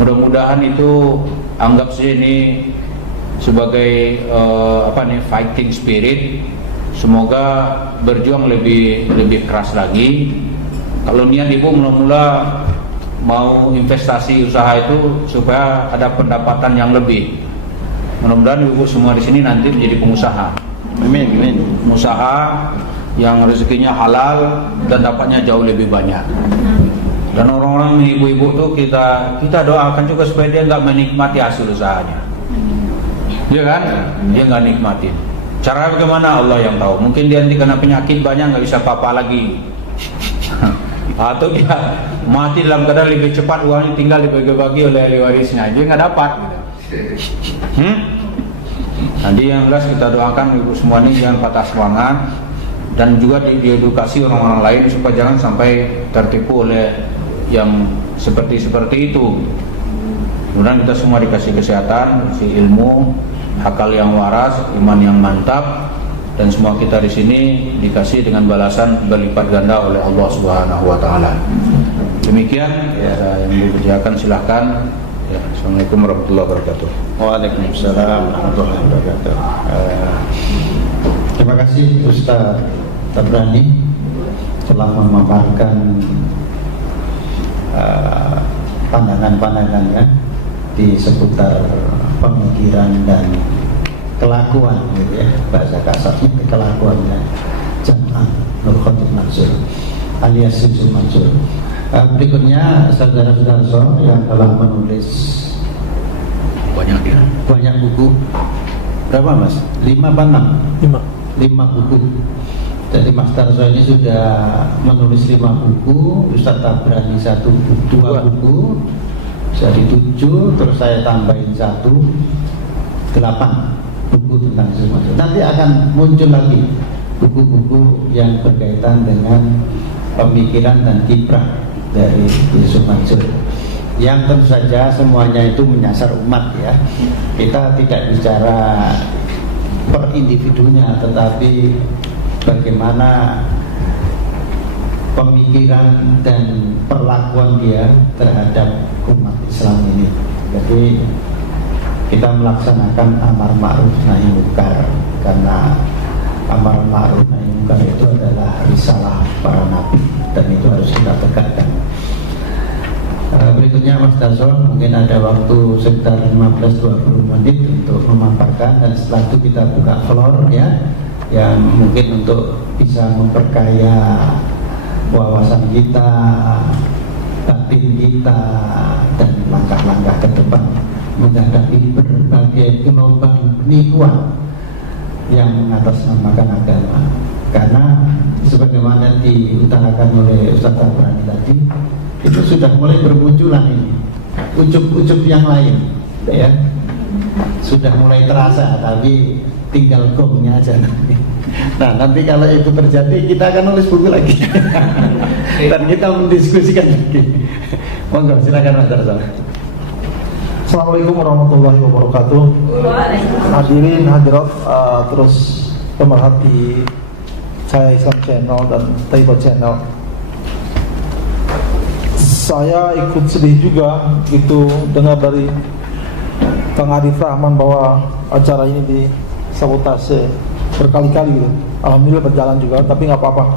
Mudah-mudahan itu anggap sih ini sebagai fighting spirit. Semoga berjuang lebih keras lagi. Kalau niat ibu mula-mula mau investasi usaha itu supaya ada pendapatan yang lebih. Mudah-mudahan ibu semua di sini nanti menjadi pengusaha. Amin. Pengusaha yang rezekinya halal dan dapatnya jauh lebih banyak. Dan orang-orang ibu-ibu tuh kita doakan juga supaya dia nggak menikmati hasil usahanya. Iya kan? Dia nggak nikmatin. Cara bagaimana Allah yang tahu. Mungkin dia nanti kena penyakit banyak nggak bisa apa-apa lagi. Atau dia mati dalam keadaan lebih cepat, uangnya tinggal dibagi-bagi oleh ahli warisnya, dia nggak dapat gitu. Jadi yang jelas kita doakan ibu semua ini jangan patah semangat dan juga diedukasi orang-orang lain supaya jangan sampai tertipu oleh yang seperti itu. Kemudian kita semua dikasih kesehatan, dikasih ilmu, akal yang waras, iman yang mantap. Dan semua kita di sini dikasih dengan balasan berlipat ganda oleh Allah Subhanahu wa taala. Demikian ya, yang dikerjakan silahkan. Ya, Assalamualaikum warahmatullahi wabarakatuh. Waalaikumsalam warahmatullahi wabarakatuh. Terima kasih Ustaz Tabrani telah memaparkan pandangan-pandangannya di seputar pemikiran dan kelakuan gitu ya, bahasa kasarnya kelakuannya Jamaah Nur Khatib Mansur alias Syamsul Mansur. Berikutnya saudara-saudara yang telah menulis banyak buku. Berapa Mas? 5 apa 6? 5 buku. Jadi Mas Tarso ini sudah menulis 5 buku, Ustaz Tabrani 2 buku, jadi 7, terus saya tambahin 1, 8 buku tentang Syamsul Mansur. Nanti akan muncul lagi buku-buku yang berkaitan dengan pemikiran dan kiprah dari Yusuf Mansur, yang tentu saja semuanya itu menyasar umat ya. Kita tidak bicara per individunya, tetapi bagaimana pemikiran dan perlakuan dia terhadap umat Islam ini. Jadi kita melaksanakan amar ma'ruf nahi munkar, karena amar ma'ruf nahi munkar itu adalah risalah para nabi dan itu harus kita tegakkan. Berikutnya Mas Dasol, mungkin ada waktu sekitar 15-20 menit untuk memaparkan, dan setelah itu kita buka floor ya, yang mungkin untuk bisa memperkaya wawasan kita, batin kita, dan langkah-langkah ke depan menghadapi berbagai gelombang penipuan yang mengatasnamakan agama. Karena sebagaimana diutarakan oleh Ustaz Tabrani tadi, itu sudah mulai bermunculan ini ucup-ucup yang lain ya, sudah mulai terasa, tapi tinggal gongnya aja nanti. Nah, nanti kalau itu terjadi kita akan nulis buku lagi dan kita mendiskusikan lagi. Monggo, silakan Mas Darso. Assalamualaikum warahmatullahi wabarakatuh. Hadirin hadirat, terus pemerhati saya Islam Channel dan Taiba Channel. Saya ikut sedih juga gitu dengar dari Kang Arif Rahman bahwa acara ini disabotase berkali-kali gitu. Alhamdulillah berjalan juga, tapi nggak apa-apa.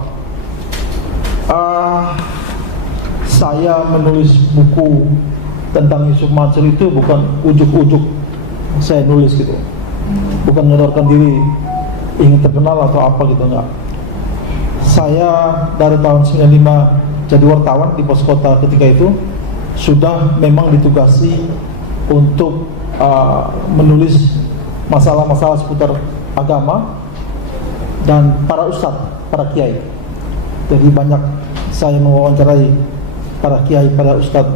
Saya menulis buku tentang Yusuf Mansur itu bukan ujuk-ujuk saya nulis gitu, bukan menyodorkan diri ingin terkenal atau apa gitu, enggak. Saya dari tahun 95 jadi wartawan di pos kota ketika itu sudah memang ditugasi untuk menulis masalah-masalah seputar agama dan para ustadz, para kiai. Jadi banyak saya mewawancarai para kiai, para ustadz,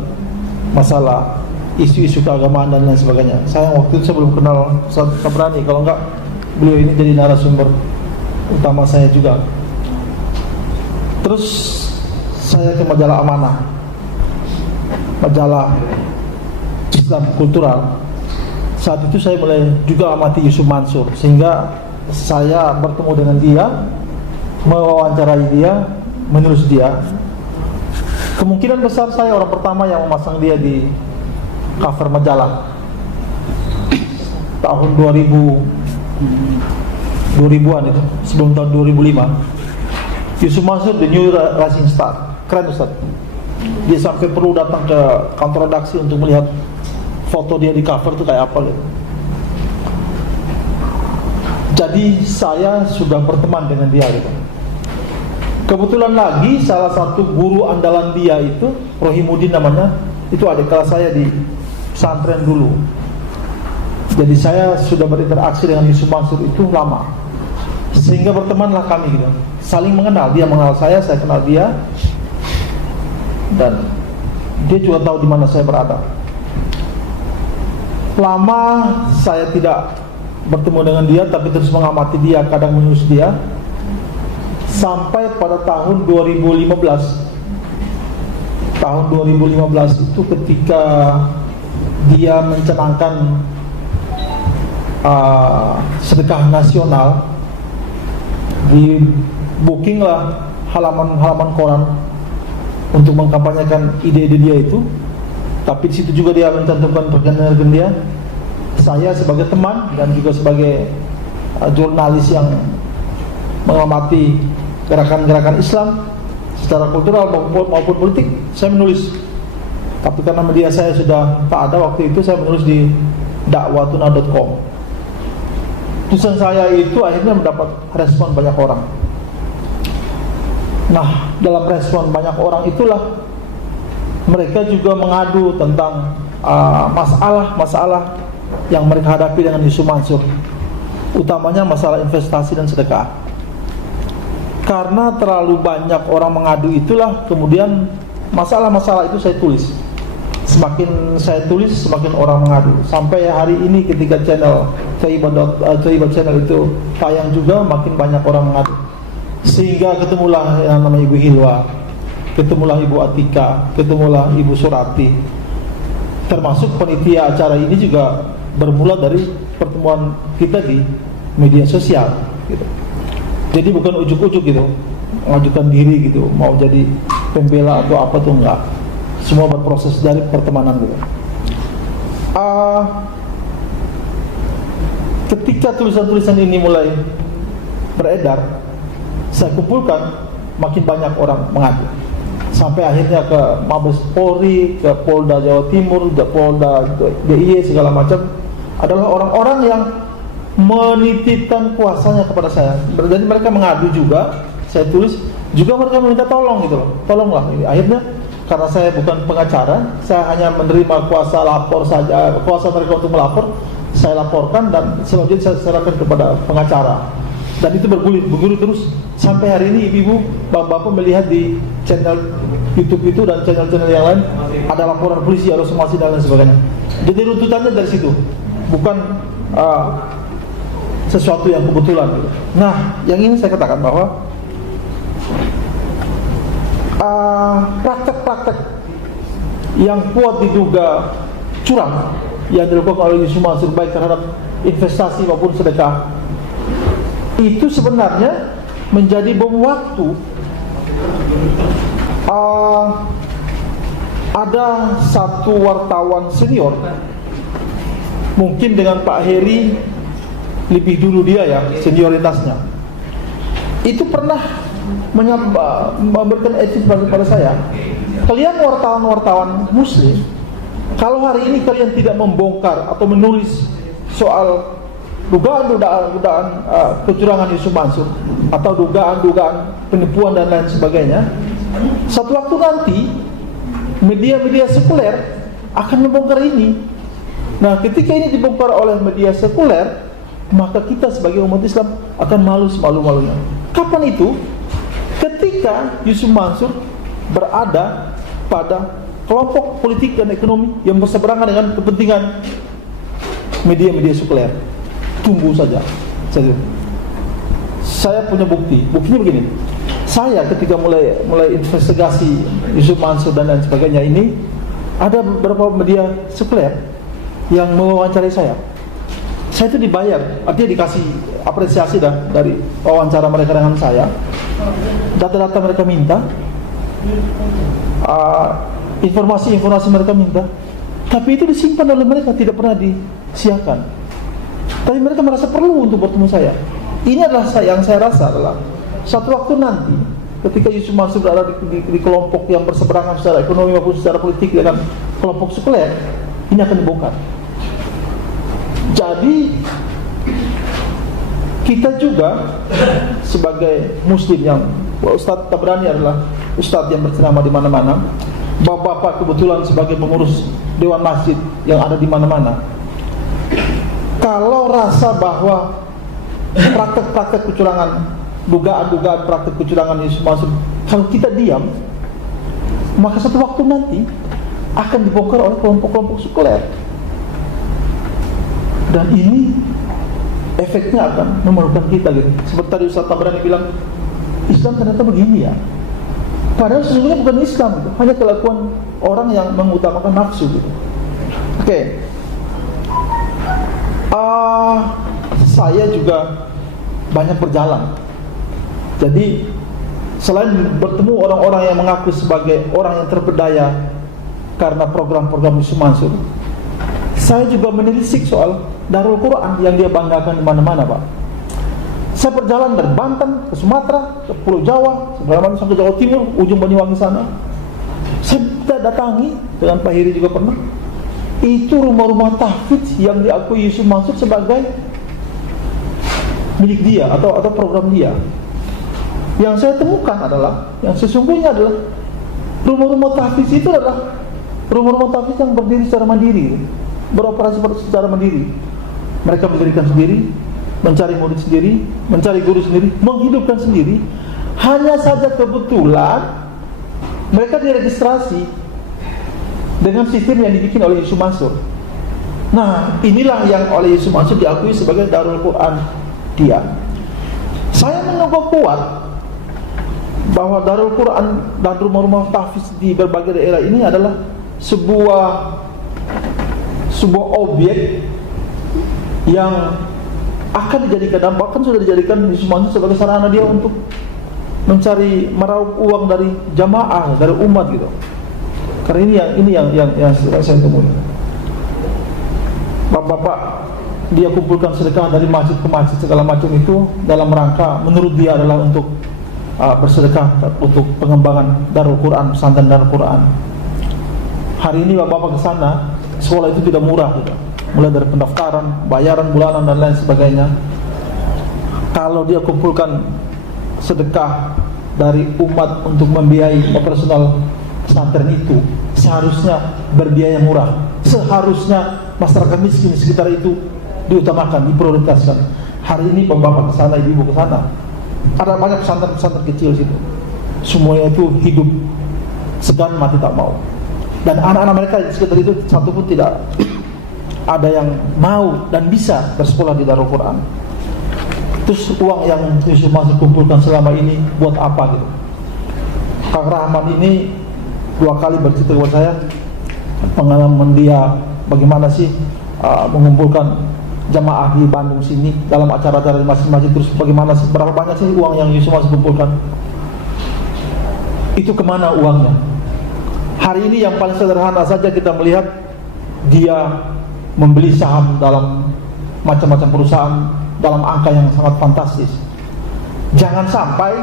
masalah isu-isu keagamaan dan lain sebagainya. Saya waktu itu saya belum kenal Ustaz Tabrani, kalau enggak beliau ini jadi narasumber utama saya juga. Terus saya ke majalah Amanah, majalah Islam kultural. Saat itu saya mulai juga amati Yusuf Mansur, sehingga saya bertemu dengan dia, mewawancarai dia, menulis dia. Kemungkinan besar saya orang pertama yang memasang dia di cover majalah tahun 2000-an itu, sebelum tahun 2005. Yusuf Mansur the new rising star, keren Ustaz. Dia sampai perlu datang ke kantor redaksi untuk melihat foto dia di cover itu kayak apa gitu. Jadi saya sudah berteman dengan dia gitu. Kebetulan lagi salah satu guru andalan dia itu Rohimuddin namanya, itu adik kelas saya di pesantren dulu. Jadi saya sudah berinteraksi dengan Yusuf Mansur itu lama, sehingga bertemanlah kami gitu, saling mengenal. Dia mengenal saya kenal dia, dan dia juga tahu di mana saya berada. Lama saya tidak bertemu dengan dia, tapi terus mengamati dia, kadang menulis dia. Sampai pada tahun 2015. Tahun 2015 itu ketika dia mencanangkan sedekah nasional, di booking lah halaman-halaman koran untuk mengkampanyekan ide-ide dia itu. Tapi di situ juga dia mencantumkan rekan-rekan dia. Saya sebagai teman dan juga sebagai jurnalis yang mengamati gerakan-gerakan Islam secara kultural maupun politik, saya menulis. Tapi karena media saya sudah tak ada waktu itu, saya menulis di dakwatuna.com. Tulisan saya itu akhirnya mendapat respon banyak orang. Nah, dalam respon banyak orang itulah mereka juga mengadu tentang masalah-masalah yang mereka hadapi dengan Yusuf Mansur, utamanya masalah investasi dan sedekah. Karena terlalu banyak orang mengadu itulah kemudian masalah-masalah itu saya tulis. Semakin saya tulis, semakin orang mengadu. Sampai hari ini ketika channel Taiba Channel itu tayang juga, makin banyak orang mengadu. Sehingga ketemulah yang namanya Ibu Hilwa, ketemulah Ibu Atika, ketemulah Ibu Surati. Termasuk panitia acara ini juga bermula dari pertemuan kita di media sosial gitu. Jadi bukan ujuk-ujuk gitu, mengajukan diri gitu, mau jadi pembela atau apa tuh enggak. Semua berproses dari pertemanan gitu. Ketika tulisan-tulisan ini mulai beredar, saya kumpulkan, makin banyak orang mengadu. Sampai akhirnya ke Mabes Polri, ke Polda Jawa Timur, ke Polda DIY segala macam, adalah orang-orang yang menitipkan kuasanya kepada saya. Jadi mereka mengadu juga, saya tulis, juga mereka meminta tolong gitu loh. Tolonglah ini. Akhirnya karena saya bukan pengacara, saya hanya menerima kuasa lapor saja, kuasa mereka untuk melapor, saya laporkan dan selanjutnya saya serahkan kepada pengacara. Dan itu bergulir terus sampai hari ini ibu-ibu, bapak-bapak melihat di channel YouTube itu dan channel-channel yang lain ada laporan polisi, ada somasi dan lain sebagainya. Jadi runtutannya dari situ, bukan sesuatu yang kebetulan gitu. Nah, yang ini saya katakan bahwa praktek-praktek yang kuat diduga curang yang dilakukan oleh Yusuf Mansur baik terhadap investasi maupun sedekah, itu sebenarnya menjadi bom waktu. Ada satu wartawan senior, mungkin dengan Pak Heri lebih dulu dia ya senioritasnya, itu pernah memberikan etis pada saya. Kalian wartawan-wartawan muslim, kalau hari ini kalian tidak membongkar atau menulis soal dugaan-dugaan kecurangan Yusuf Mansur atau dugaan-dugaan penipuan dan lain sebagainya, satu waktu nanti media-media sekuler akan membongkar ini. Nah, ketika ini dibongkar oleh media sekuler, maka kita sebagai umat Islam akan malu semalu-malunya. Kapan itu? Ketika Yusuf Mansur berada pada kelompok politik dan ekonomi yang berseberangan dengan kepentingan media-media sekuler. Tunggu saja. Saya punya buktinya begini. Saya ketika mulai investigasi Yusuf Mansur dan lain sebagainya ini, ada beberapa media sekuler yang mewawancarai saya. Saya itu dibayar, artinya dikasih apresiasi dari wawancara mereka dengan saya. Data-data mereka minta, informasi-informasi mereka minta, tapi itu disimpan oleh mereka, tidak pernah disiarkan. Tapi mereka merasa perlu untuk bertemu saya. Ini adalah yang saya rasa adalah satu waktu nanti ketika Yusuf Mansur berada di kelompok yang berseberangan secara ekonomi maupun secara politik dengan kelompok sekuler, ini akan dibongkar. Jadi kita juga sebagai muslim yang Ustadz Tabrani adalah ustadz yang berceramah di mana-mana, bapak-bapak kebetulan sebagai pengurus dewan masjid yang ada di mana-mana. Kalau rasa bahwa praktek-praktek kecurangan, dugaan-dugaan praktek kecurangan Yusuf Mansur, kalau kita diam, maka satu waktu nanti akan dibongkar oleh kelompok-kelompok sekuler. Dan ini efeknya akan memalukan kita gitu. Seperti tadi Ustaz Tabrani bilang, Islam ternyata begini ya. Padahal sesungguhnya bukan Islam gitu, hanya kelakuan orang yang mengutamakan nafsu gitu. Oke. Saya juga banyak berjalan. Jadi selain bertemu orang-orang yang mengaku sebagai orang yang terpedaya karena program-program Yusuf Mansur, saya juga menelisik soal Darul Quran yang dia banggakan di mana-mana, Pak. Saya berjalan dari Banten ke Sumatera, ke Pulau Jawa, sampai ke Jawa Timur, ujung Banyuwangi sana. Saya datangi dengan Pak Heri juga pernah. Itu rumah-rumah tahfidz yang diakui Yusuf Mansur sebagai milik dia atau program dia. Yang saya temukan adalah, yang sesungguhnya adalah rumah-rumah tahfidz itu adalah rumah-rumah tahfidz yang berdiri secara mandiri, beroperasi secara mandiri. Mereka mendirikan sendiri, mencari murid sendiri, mencari guru sendiri, menghidupkan sendiri. Hanya saja kebetulan mereka diregistrasi dengan sistem yang dibikin oleh Yusuf Mansur. Nah, inilah yang oleh Yusuf Mansur diakui sebagai Darul Quran dia. Saya menunggu kuat bahwa Darul Quran dan rumah-rumah tahfiz di berbagai daerah ini adalah sebuah objek yang akan dijadikan, bahkan sudah dijadikan Yusuf Mansur sebagai sarana dia untuk mencari meraup uang dari jamaah, dari umat gitu. Karena ini yang saya temui. Bapak-bapak dia kumpulkan sedekah dari masjid ke masjid segala macam itu dalam rangka menurut dia adalah untuk bersedekah untuk pengembangan Darul Quran, pesantren Darul Quran. Hari ini bapak-bapak ke sana, sekolah itu tidak murah gitu. Mulai dari pendaftaran, bayaran bulanan dan lain sebagainya. Kalau dia kumpulkan sedekah dari umat untuk membiayai operasional pesantren itu, seharusnya berbiaya murah. Seharusnya masyarakat miskin di sekitar itu diutamakan, diprioritaskan. Hari ini bapak-bapak ke sana, ibu-ibu ke sana, ada banyak pesantren-pesantren kecil situ. Semuanya itu hidup segan mati tak mau. Dan anak-anak mereka di sekitar itu satu pun tidak ada yang mau dan bisa bersekolah di Darul Quran. Terus uang yang Yusuf Mansur kumpulkan selama ini buat apa gitu? Kang Rahman ini 2 kali bercerita kepada saya pengalaman dia bagaimana sih mengumpulkan jamaah di Bandung sini dalam acara-acara di masjid-masjid. Terus bagaimana sih, berapa banyak sih uang yang Yusuf Mansur kumpulkan? Itu kemana uangnya? Hari ini yang paling sederhana saja kita melihat dia membeli saham dalam macam-macam perusahaan dalam angka yang sangat fantastis. Jangan sampai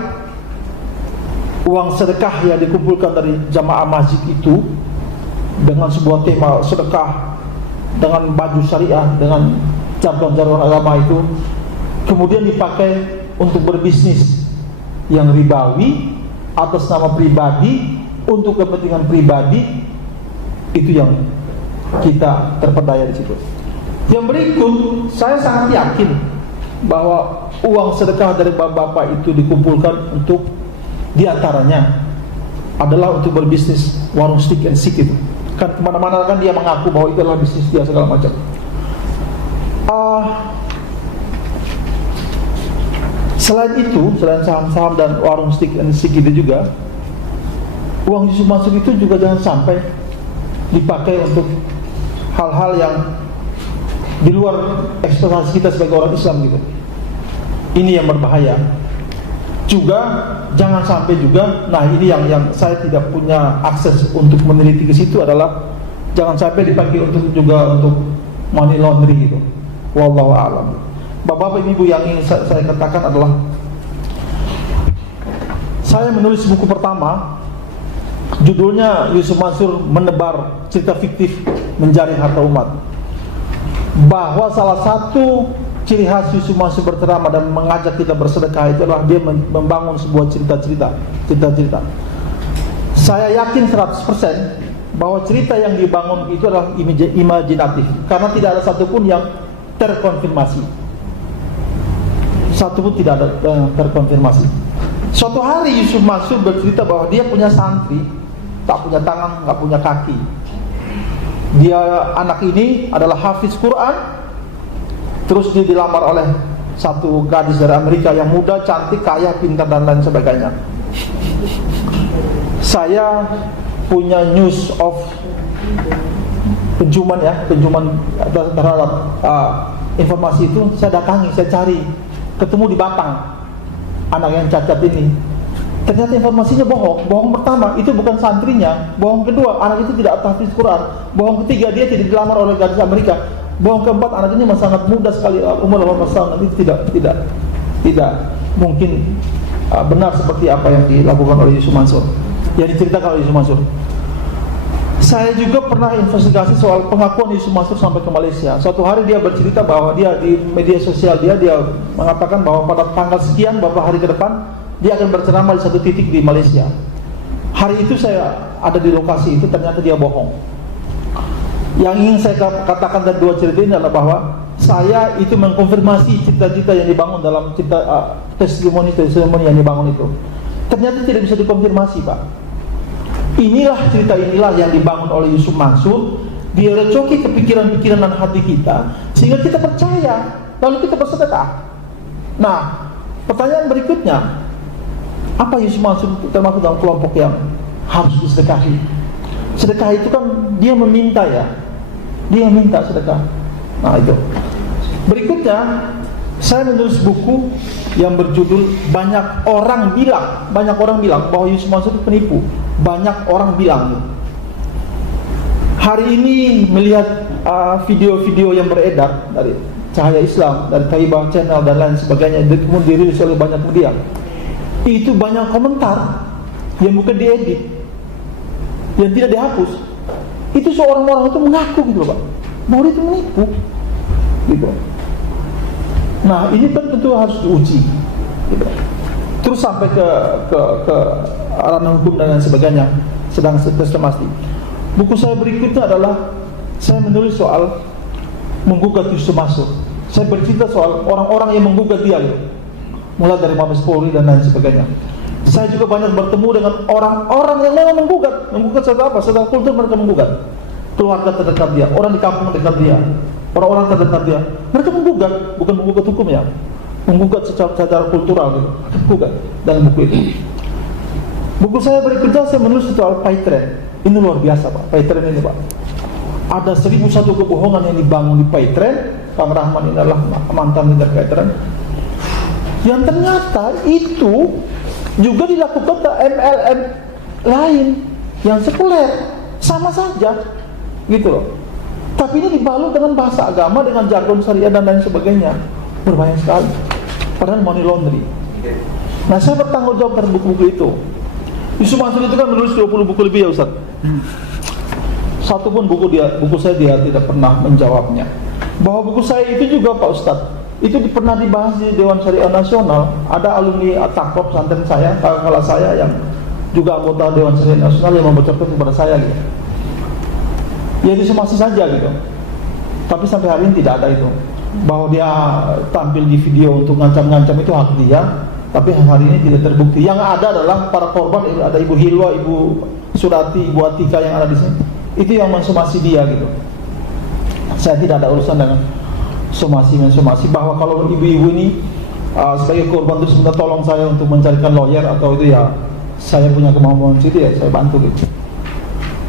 uang sedekah yang dikumpulkan dari jamaah masjid itu dengan sebuah tema sedekah, dengan baju syariah, dengan jargon-jargon agama itu kemudian dipakai untuk berbisnis yang ribawi atas nama pribadi, untuk kepentingan pribadi. Itu yang kita terpedaya di situ. Yang berikut, saya sangat yakin bahwa uang sedekah dari bapak-bapak itu dikumpulkan untuk diantaranya adalah untuk berbisnis warung stick and stick itu. Kan kemana-mana kan dia mengaku bahwa itu adalah bisnis dia segala macam. Selain itu, selain saham-saham dan warung stick and stick itu juga, uang Yusuf Mansur itu juga jangan sampai dipakai untuk hal-hal yang di luar ekspektasi kita sebagai orang Islam gitu. Ini yang berbahaya. Juga jangan sampai juga, nah ini yang saya tidak punya akses untuk meneliti ke situ adalah jangan sampai dipakai untuk money laundry gitu. Wallahu a'lam. Bapak-bapak ibu yang ingin saya katakan adalah saya menulis buku pertama, judulnya Yusuf Mansur Menebar Cerita Fiktif Menjaring Harta Umat. Bahwa salah satu ciri khas Yusuf Mansur berceramah dan mengajak kita bersedekah itu adalah dia membangun sebuah cerita-cerita. Saya yakin 100% bahwa cerita yang dibangun itu adalah imajinatif, karena tidak ada satupun yang terkonfirmasi. Satupun tidak ada terkonfirmasi. Suatu hari Yusuf Mansur bercerita bahwa dia punya santri, tak punya tangan, tak punya kaki. Dia anak ini adalah hafiz Quran. Terus dia dilamar oleh satu gadis dari Amerika yang muda, cantik, kaya, pintar dan lain sebagainya. Saya punya news of penjuman terhadap informasi itu. Saya datangi, saya cari, ketemu di Batang anak yang cacat ini. Ternyata informasinya bohong. Bohong pertama, itu bukan santrinya. Bohong kedua, anak itu tidak tahfiz Quran. Bohong ketiga, dia tidak dilamar oleh gadis Amerika. Bohong keempat, anak ini masih sangat muda sekali, umur 18 tahun. Itu tidak mungkin benar seperti apa yang dilakukan oleh Yusuf Mansur, yang diceritakan oleh Yusuf Mansur. Saya juga pernah investigasi soal pengakuan Yusuf Mansur sampai ke Malaysia. Suatu hari dia bercerita bahwa dia di media sosial dia mengatakan bahwa pada tanggal sekian beberapa hari ke depan dia akan berceramah di satu titik di Malaysia. Hari itu saya ada di lokasi itu, ternyata dia bohong. Yang ingin saya katakan dari dua cerita ini adalah bahwa saya itu mengkonfirmasi cita-cita yang dibangun dalam testimoni yang dibangun itu. Ternyata tidak bisa dikonfirmasi, Pak. Cerita inilah yang dibangun oleh Yusuf Mansur. Dia recoki kepikiran-pikiran dan hati kita sehingga kita percaya, lalu kita bersedekah. Nah, pertanyaan berikutnya, Apa Yusuf Mansur termasuk dalam kelompok yang harus disedekahi? Sedekah itu kan dia meminta ya, dia minta sedekah. Nah itu. Berikutnya saya menulis buku yang berjudul banyak orang bilang bahwa Yusuf Mansur itu penipu. Banyak orang bilang. Hari ini melihat video-video yang beredar dari Cahaya Islam, dari Taibah Channel dan lain sebagainya, kemudian dirilis oleh banyak media. Itu banyak komentar yang bukan diedit, yang tidak dihapus. Itu seorang orang itu mengaku gitu loh Pak, bahwa dia itu menipu gitu. Nah ini kan tentu harus diuji gitu. Terus sampai ke ranah hukum dan lain sebagainya, sedang pasti. Buku saya berikutnya adalah saya menulis soal menggugat Yusuf Mansur. Saya bercerita soal orang-orang yang menggugat dia gitu. Mulai dari Mabes Polri dan lain sebagainya. Saya juga banyak bertemu dengan orang-orang yang memang menggugat secara apa? Secara kultur mereka menggugat. Keluarga terdekat dia, orang di kampung dekat dia, orang-orang terdekat dia, mereka menggugat, bukan menggugat hukum ya, menggugat secara kultural gitu. Menggugat dalam buku itu. Buku saya berikutnya saya menulis soal Paitren. Ini luar biasa Pak, Paitren ini Pak. Ada 1001 kebohongan yang dibangun di Paitren. Kang Rahman ini adalah mantan leader Paitren. Yang ternyata itu juga dilakukan ke MLM lain yang sekuler, sama saja gitu loh. Tapi ini dibalut dengan bahasa agama, dengan jargon syariah dan lain sebagainya. Berbahaya sekali. Padahal money laundry. Nah saya bertanggung jawab terhadap buku-buku itu. Yusuf Mansur itu kan menulis 20 buku lebih ya Ustaz. Satu pun buku saya dia tidak pernah menjawabnya. Bahwa buku saya itu juga Pak Ustaz, itu pernah dibahas di Dewan Syariah Nasional. Ada alumni Takrop pesantren saya, kakak saya yang juga anggota Dewan Syariah Nasional yang membocorkan kepada saya gitu. Ya itu masih saja gitu. Tapi sampai hari ini tidak ada itu. Bahwa dia tampil di video untuk ngancam-ngancam itu hak dia. Tapi hari ini tidak terbukti. Yang ada adalah para korban, ada Ibu Hilwa, Ibu Surati, Ibu Atika yang ada di sini. Itu yang mensomasi dia gitu. Saya tidak ada urusan dengan somasi bahwa kalau ibu-ibu ini sebagai korban terus minta tolong saya untuk mencarikan lawyer atau itu ya saya punya kemampuan situ ya saya bantu gitu.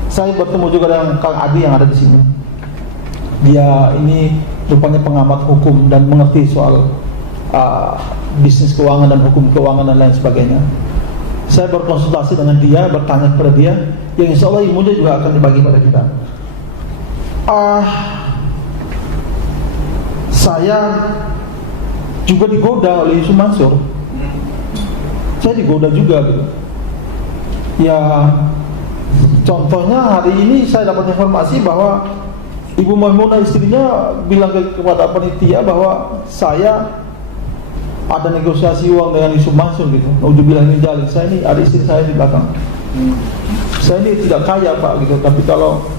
Saya bertemu juga dengan Kang Adi yang ada di sini. Dia ini rupanya pengamat hukum dan mengerti soal bisnis keuangan dan hukum keuangan dan lain sebagainya. Saya berkonsultasi dengan dia, bertanya kepada dia, yang insya Allah ilmunya juga akan dibagi pada kita. Saya juga digoda oleh Yusuf Mansur. Saya digoda juga gitu. Ya, contohnya hari ini saya dapat informasi bahwa Ibu Maimunah istrinya bilang kepada panitia bahwa saya ada negosiasi uang dengan Yusuf Mansur gitu. Nauzubillah min dzalik. Saya ini ada istri saya di belakang. Saya ini tidak kaya Pak gitu, tapi kalau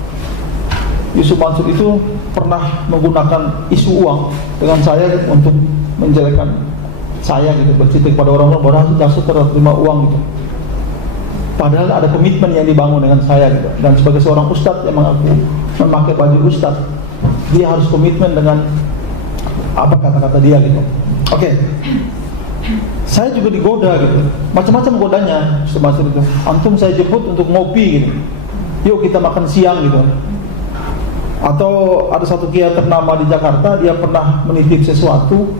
Yusuf Mansur itu pernah menggunakan isu uang dengan saya untuk menjelekkan saya gitu, bercerita kepada orang-orang bahwa Dasu terima uang gitu. Padahal ada komitmen yang dibangun dengan saya gitu. Dan sebagai seorang ustadz yang mengaku memakai baju ustadz, dia harus komitmen dengan apa kata-kata dia gitu. Oke. Saya juga digoda gitu. Macam-macam godanya Yusuf Mansur itu. Antum saya jemput untuk ngopi gitu. Yuk kita makan siang gitu. Atau ada satu kiai ternama di Jakarta, dia pernah menitip sesuatu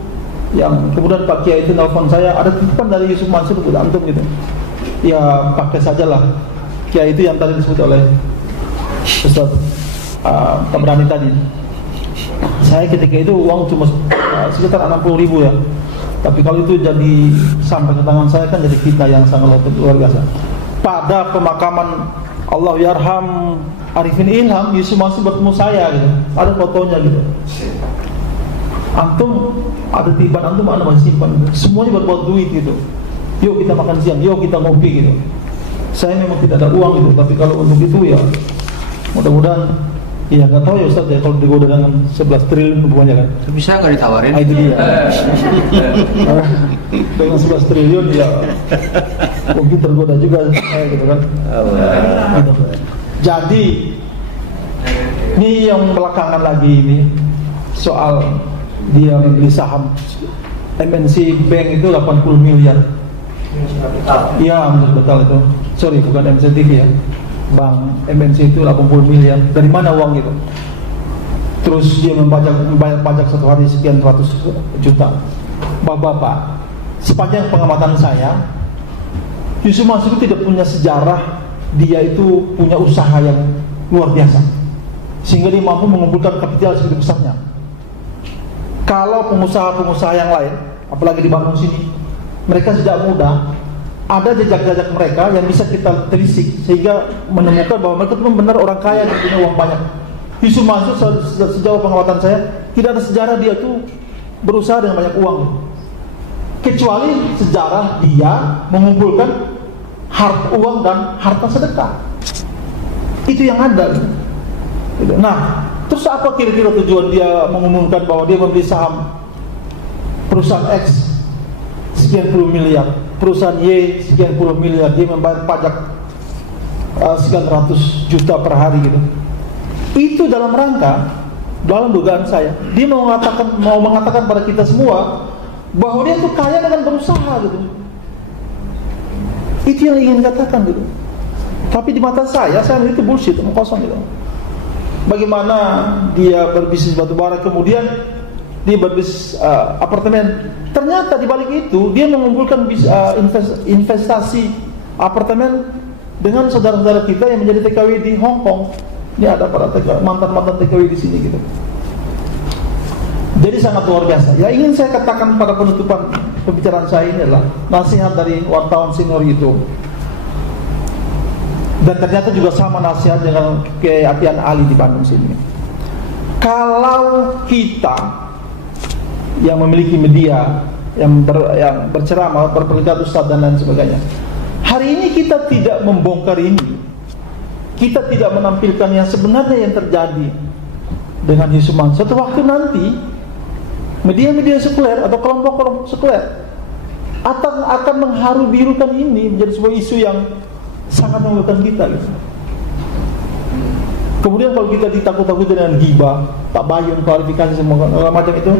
yang kemudian Pak Kiai itu nelfon saya, ada titipan dari Yusuf Mansur buat antum gitu. Ya pakai sajalah. Kiai itu yang tadi disebut oleh Ustaz Tabrani tadi. Saya ketika itu uang cuma sekitar 60.000 ya. Tapi kalau itu jadi sampai ke tangan saya kan jadi fitnah yang sangat luar biasa. Pada pemakaman Allah yarham Arifin Ilham, Yusuf Mansur bertemu saya gitu. Ada fotonya gitu. Antum ada tiban antum ada masih simpan gitu. Semuanya buat duit gitu. Yuk kita makan siang, yuk kita ngopi gitu. Saya memang tidak ada uang gitu, tapi kalau untuk itu ya mudah-mudahan ya nggak tahu ya Ustaz ya kalau digoda dengan 11 triliun hubungannya kan. Bisa nggak ditawarin? Itu dia. Dengan 11 triliun ya mungkin tergoda juga gitu kan. Gitu. Jadi ini yang belakangan lagi ini soal dia membeli saham MNC Bank itu 80 miliar. Iya, betul itu. Sorry, bukan MCTV ya. Bang MNC itu 80 miliar. Dari mana uang itu? Terus dia membayar pajak satu hari sekian ratus juta. Bapak-bapak, sepanjang pengamatan saya, Yusuf Mansur itu tidak punya sejarah. Dia itu punya usaha yang luar biasa, sehingga dia mampu mengumpulkan kapital segitu besarnya. Kalau pengusaha-pengusaha yang lain, apalagi di Bandung sini, mereka sejak muda ada jejak-jejak mereka yang bisa kita telisik sehingga menemukan bahwa mereka itu benar orang kaya dan punya uang banyak. Yusuf Mansur sejauh pengamatan saya tidak ada sejarah dia itu berusaha dengan banyak uang, kecuali sejarah dia mengumpulkan harta uang dan harta sedekah. Itu yang ada. Nah, terus apa kira-kira tujuan dia mengumumkan bahwa dia membeli saham perusahaan X sekian puluh miliar, perusahaan Y sekian puluh miliar, dia membayar pajak sekian ratus juta per hari gitu. Itu dalam rangka, dalam dugaan saya, dia mau mengatakan pada kita semua bahwa dia itu kaya dengan berusaha gitu. Itu yang ingin katakan gitu. Tapi di mata saya melihat itu bullshit, kosong gitu. Bagaimana dia berbisnis batubara, kemudian dia berbisnis apartemen. Ternyata di balik itu dia mengumpulkan investasi apartemen dengan saudara-saudara kita yang menjadi TKW di Hong Kong. Ini ada para mantan-mantan TKW di sini gitu. Jadi sangat luar biasa. Ya, ingin saya katakan pada penutupan pembicaraan saya ini adalah nasihat dari wartawan senior itu. Dan ternyata juga sama nasihat dengan Kiai Atian Ali di Bandung sini. Kalau kita yang memiliki media yang berceramah, berperingkat ustadz dan lain sebagainya, hari ini kita tidak membongkar ini, kita tidak menampilkan yang sebenarnya yang terjadi dengan Yusuf Mansur. Suatu waktu nanti media-media sekuler atau kelompok-kelompok sekuler akan mengharu-birukan ini menjadi sebuah isu yang sangat membutuhkan kita gitu. Kemudian kalau kita ditakut-takuti dengan ghibah, tabayun, klarifikasi semua macam itu,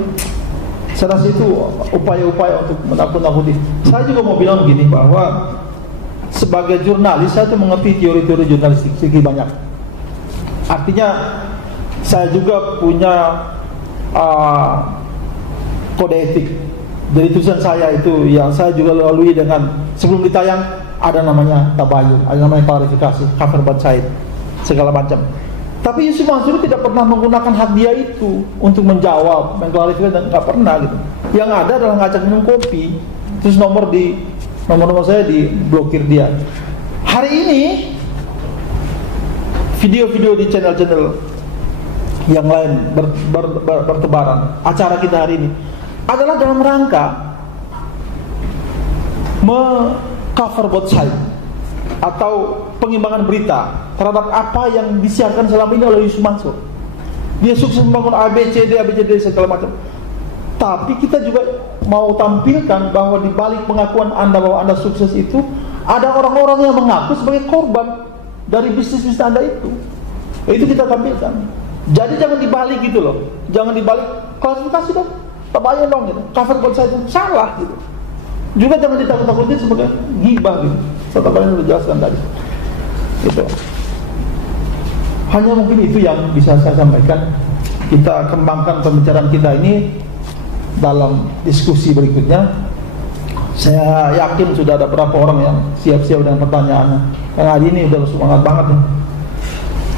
saya rasa itu upaya-upaya untuk menakut-nakuti. Saya juga mau bilang begini, bahwa sebagai jurnalis saya itu mengerti teori-teori jurnalistik sedikit banyak. Artinya saya juga punya kode etik. Dari tulisan saya itu yang saya juga lalui dengan sebelum ditayang, ada namanya tabayun, ada namanya klarifikasi, cover bad side, segala macam. Tapi Yusuf Mansur tidak pernah menggunakan hak dia itu untuk menjawab, mengklarifikasi, dan nggak pernah gitu. Yang ada adalah ngajak minum kopi, terus nomor saya diblokir dia. Hari ini video-video di channel-channel yang lain bertebaran. Acara kita hari ini adalah dalam rangka cover both side atau pengimbangan berita terhadap apa yang disiarkan selama ini oleh Yusuf Mansur. Dia sukses membangun ABCD segala macam. Tapi kita juga mau tampilkan bahwa di balik pengakuan Anda bahwa Anda sukses itu, ada orang-orang yang mengaku sebagai korban dari bisnis-bisnis Anda itu. Itu kita tampilkan. Jadi jangan dibalik gitu loh. Jangan dibalik, klarifikasi dong, tabayun dong gitu. Cover both side itu salah gitu. Juga jangan ditakut-takutin sebagai ghibah gitu. Seperti yang sudah jelaskan tadi. Gitu. Hanya mungkin itu yang bisa saya sampaikan. Kita kembangkan pembicaraan kita ini dalam diskusi berikutnya. Saya yakin sudah ada beberapa orang yang siap-siap dengan pertanyaannya. Karena hari ini udah semangat banget nih.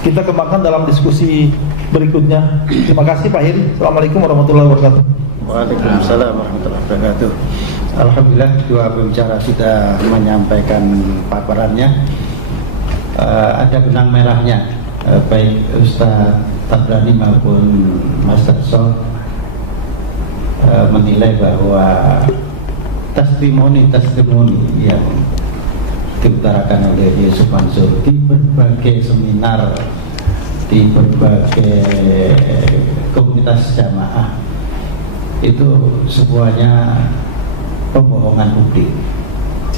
Kita kembangkan dalam diskusi berikutnya. Terima kasih Pak Hiri. Assalamualaikum warahmatullahi wabarakatuh. Waalaikumsalam warahmatullahi wabarakatuh. Alhamdulillah, dua pembicara sudah menyampaikan paparannya. Ada benang merahnya, baik Ustaz Tabrani maupun Mas Darso menilai bahwa testimoni yang diutarakan oleh Yusuf Mansur di berbagai seminar, di berbagai komunitas jamaah, itu semuanya pembohongan publik.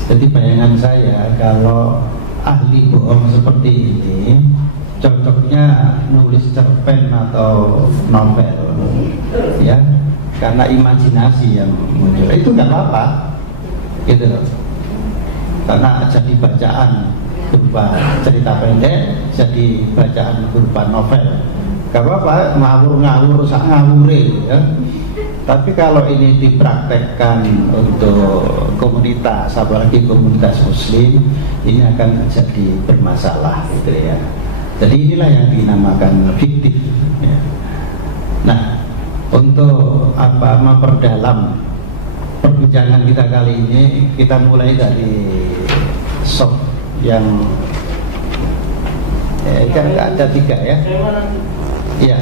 Jadi bayangan saya, kalau ahli bohong seperti ini cocoknya nulis cerpen atau novel, ya, karena imajinasi yang muncul. Itu nggak apa-apa, gitu loh. karena jadi bacaan berupa cerita pendek, jadi bacaan berupa novel. Gak apa-apa, ngawur-ngawur, sak ngawure ya. Tapi kalau ini dipraktekkan untuk komunitas, apalagi komunitas muslim, ini akan jadi bermasalah gitu ya. Jadi inilah yang dinamakan fiktif ya. Nah, untuk memperdalam perbincangan kita kali ini, kita mulai dari soft yang kan ada 3 ya. Iya.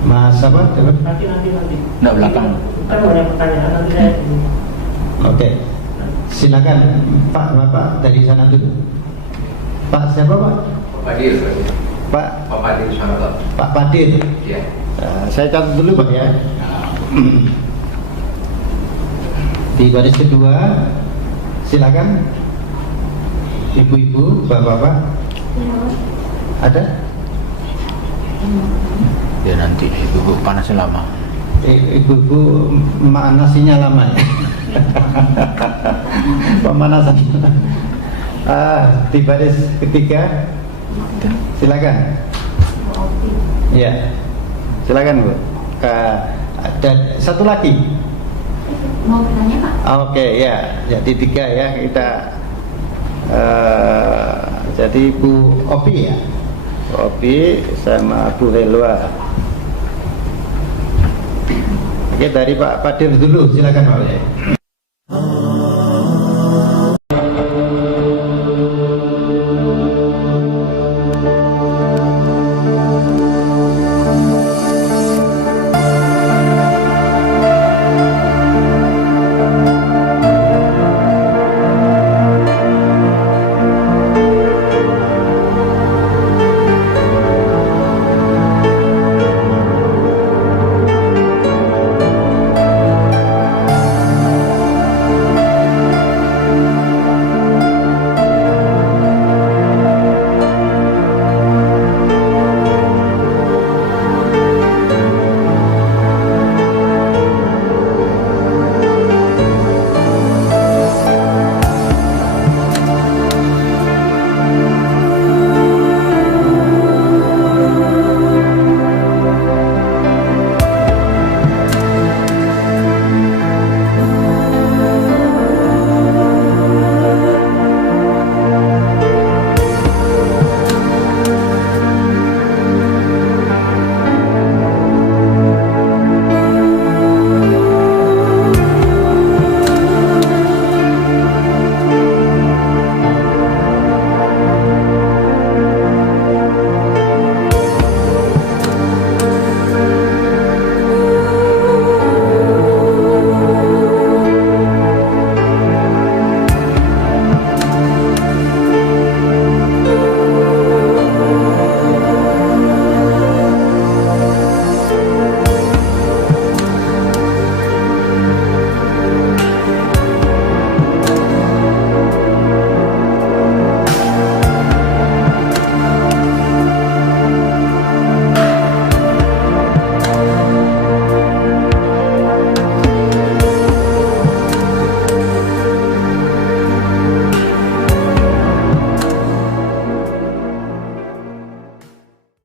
Mas apa? Nanti. Nggak belakang. Kan banyak pertanyaan nanti saya. Oke. Silakan Pak, Bapak dari sana dulu. Pak siapa Pak? Pak Padir. Pak Pak Padir Sarot. Pak Padir. Ya. Saya catat dulu Pak ya. Di baris kedua, silakan. Ibu-ibu, bapak-bapak. Ada? Ya nanti ibu panasnya lama. Ibu-ibu nasinya lama ya. Pemanasan. Di baris ketiga, silakan. Ya, silakan Bu. Dan satu lagi. Mau bertanya Pak? Oke ya, jadi 3 ya kita. Jadi Bu Opi ya, Opi sama Bu Helwa. Oke, dari Pak Padir dulu, silakan Pak.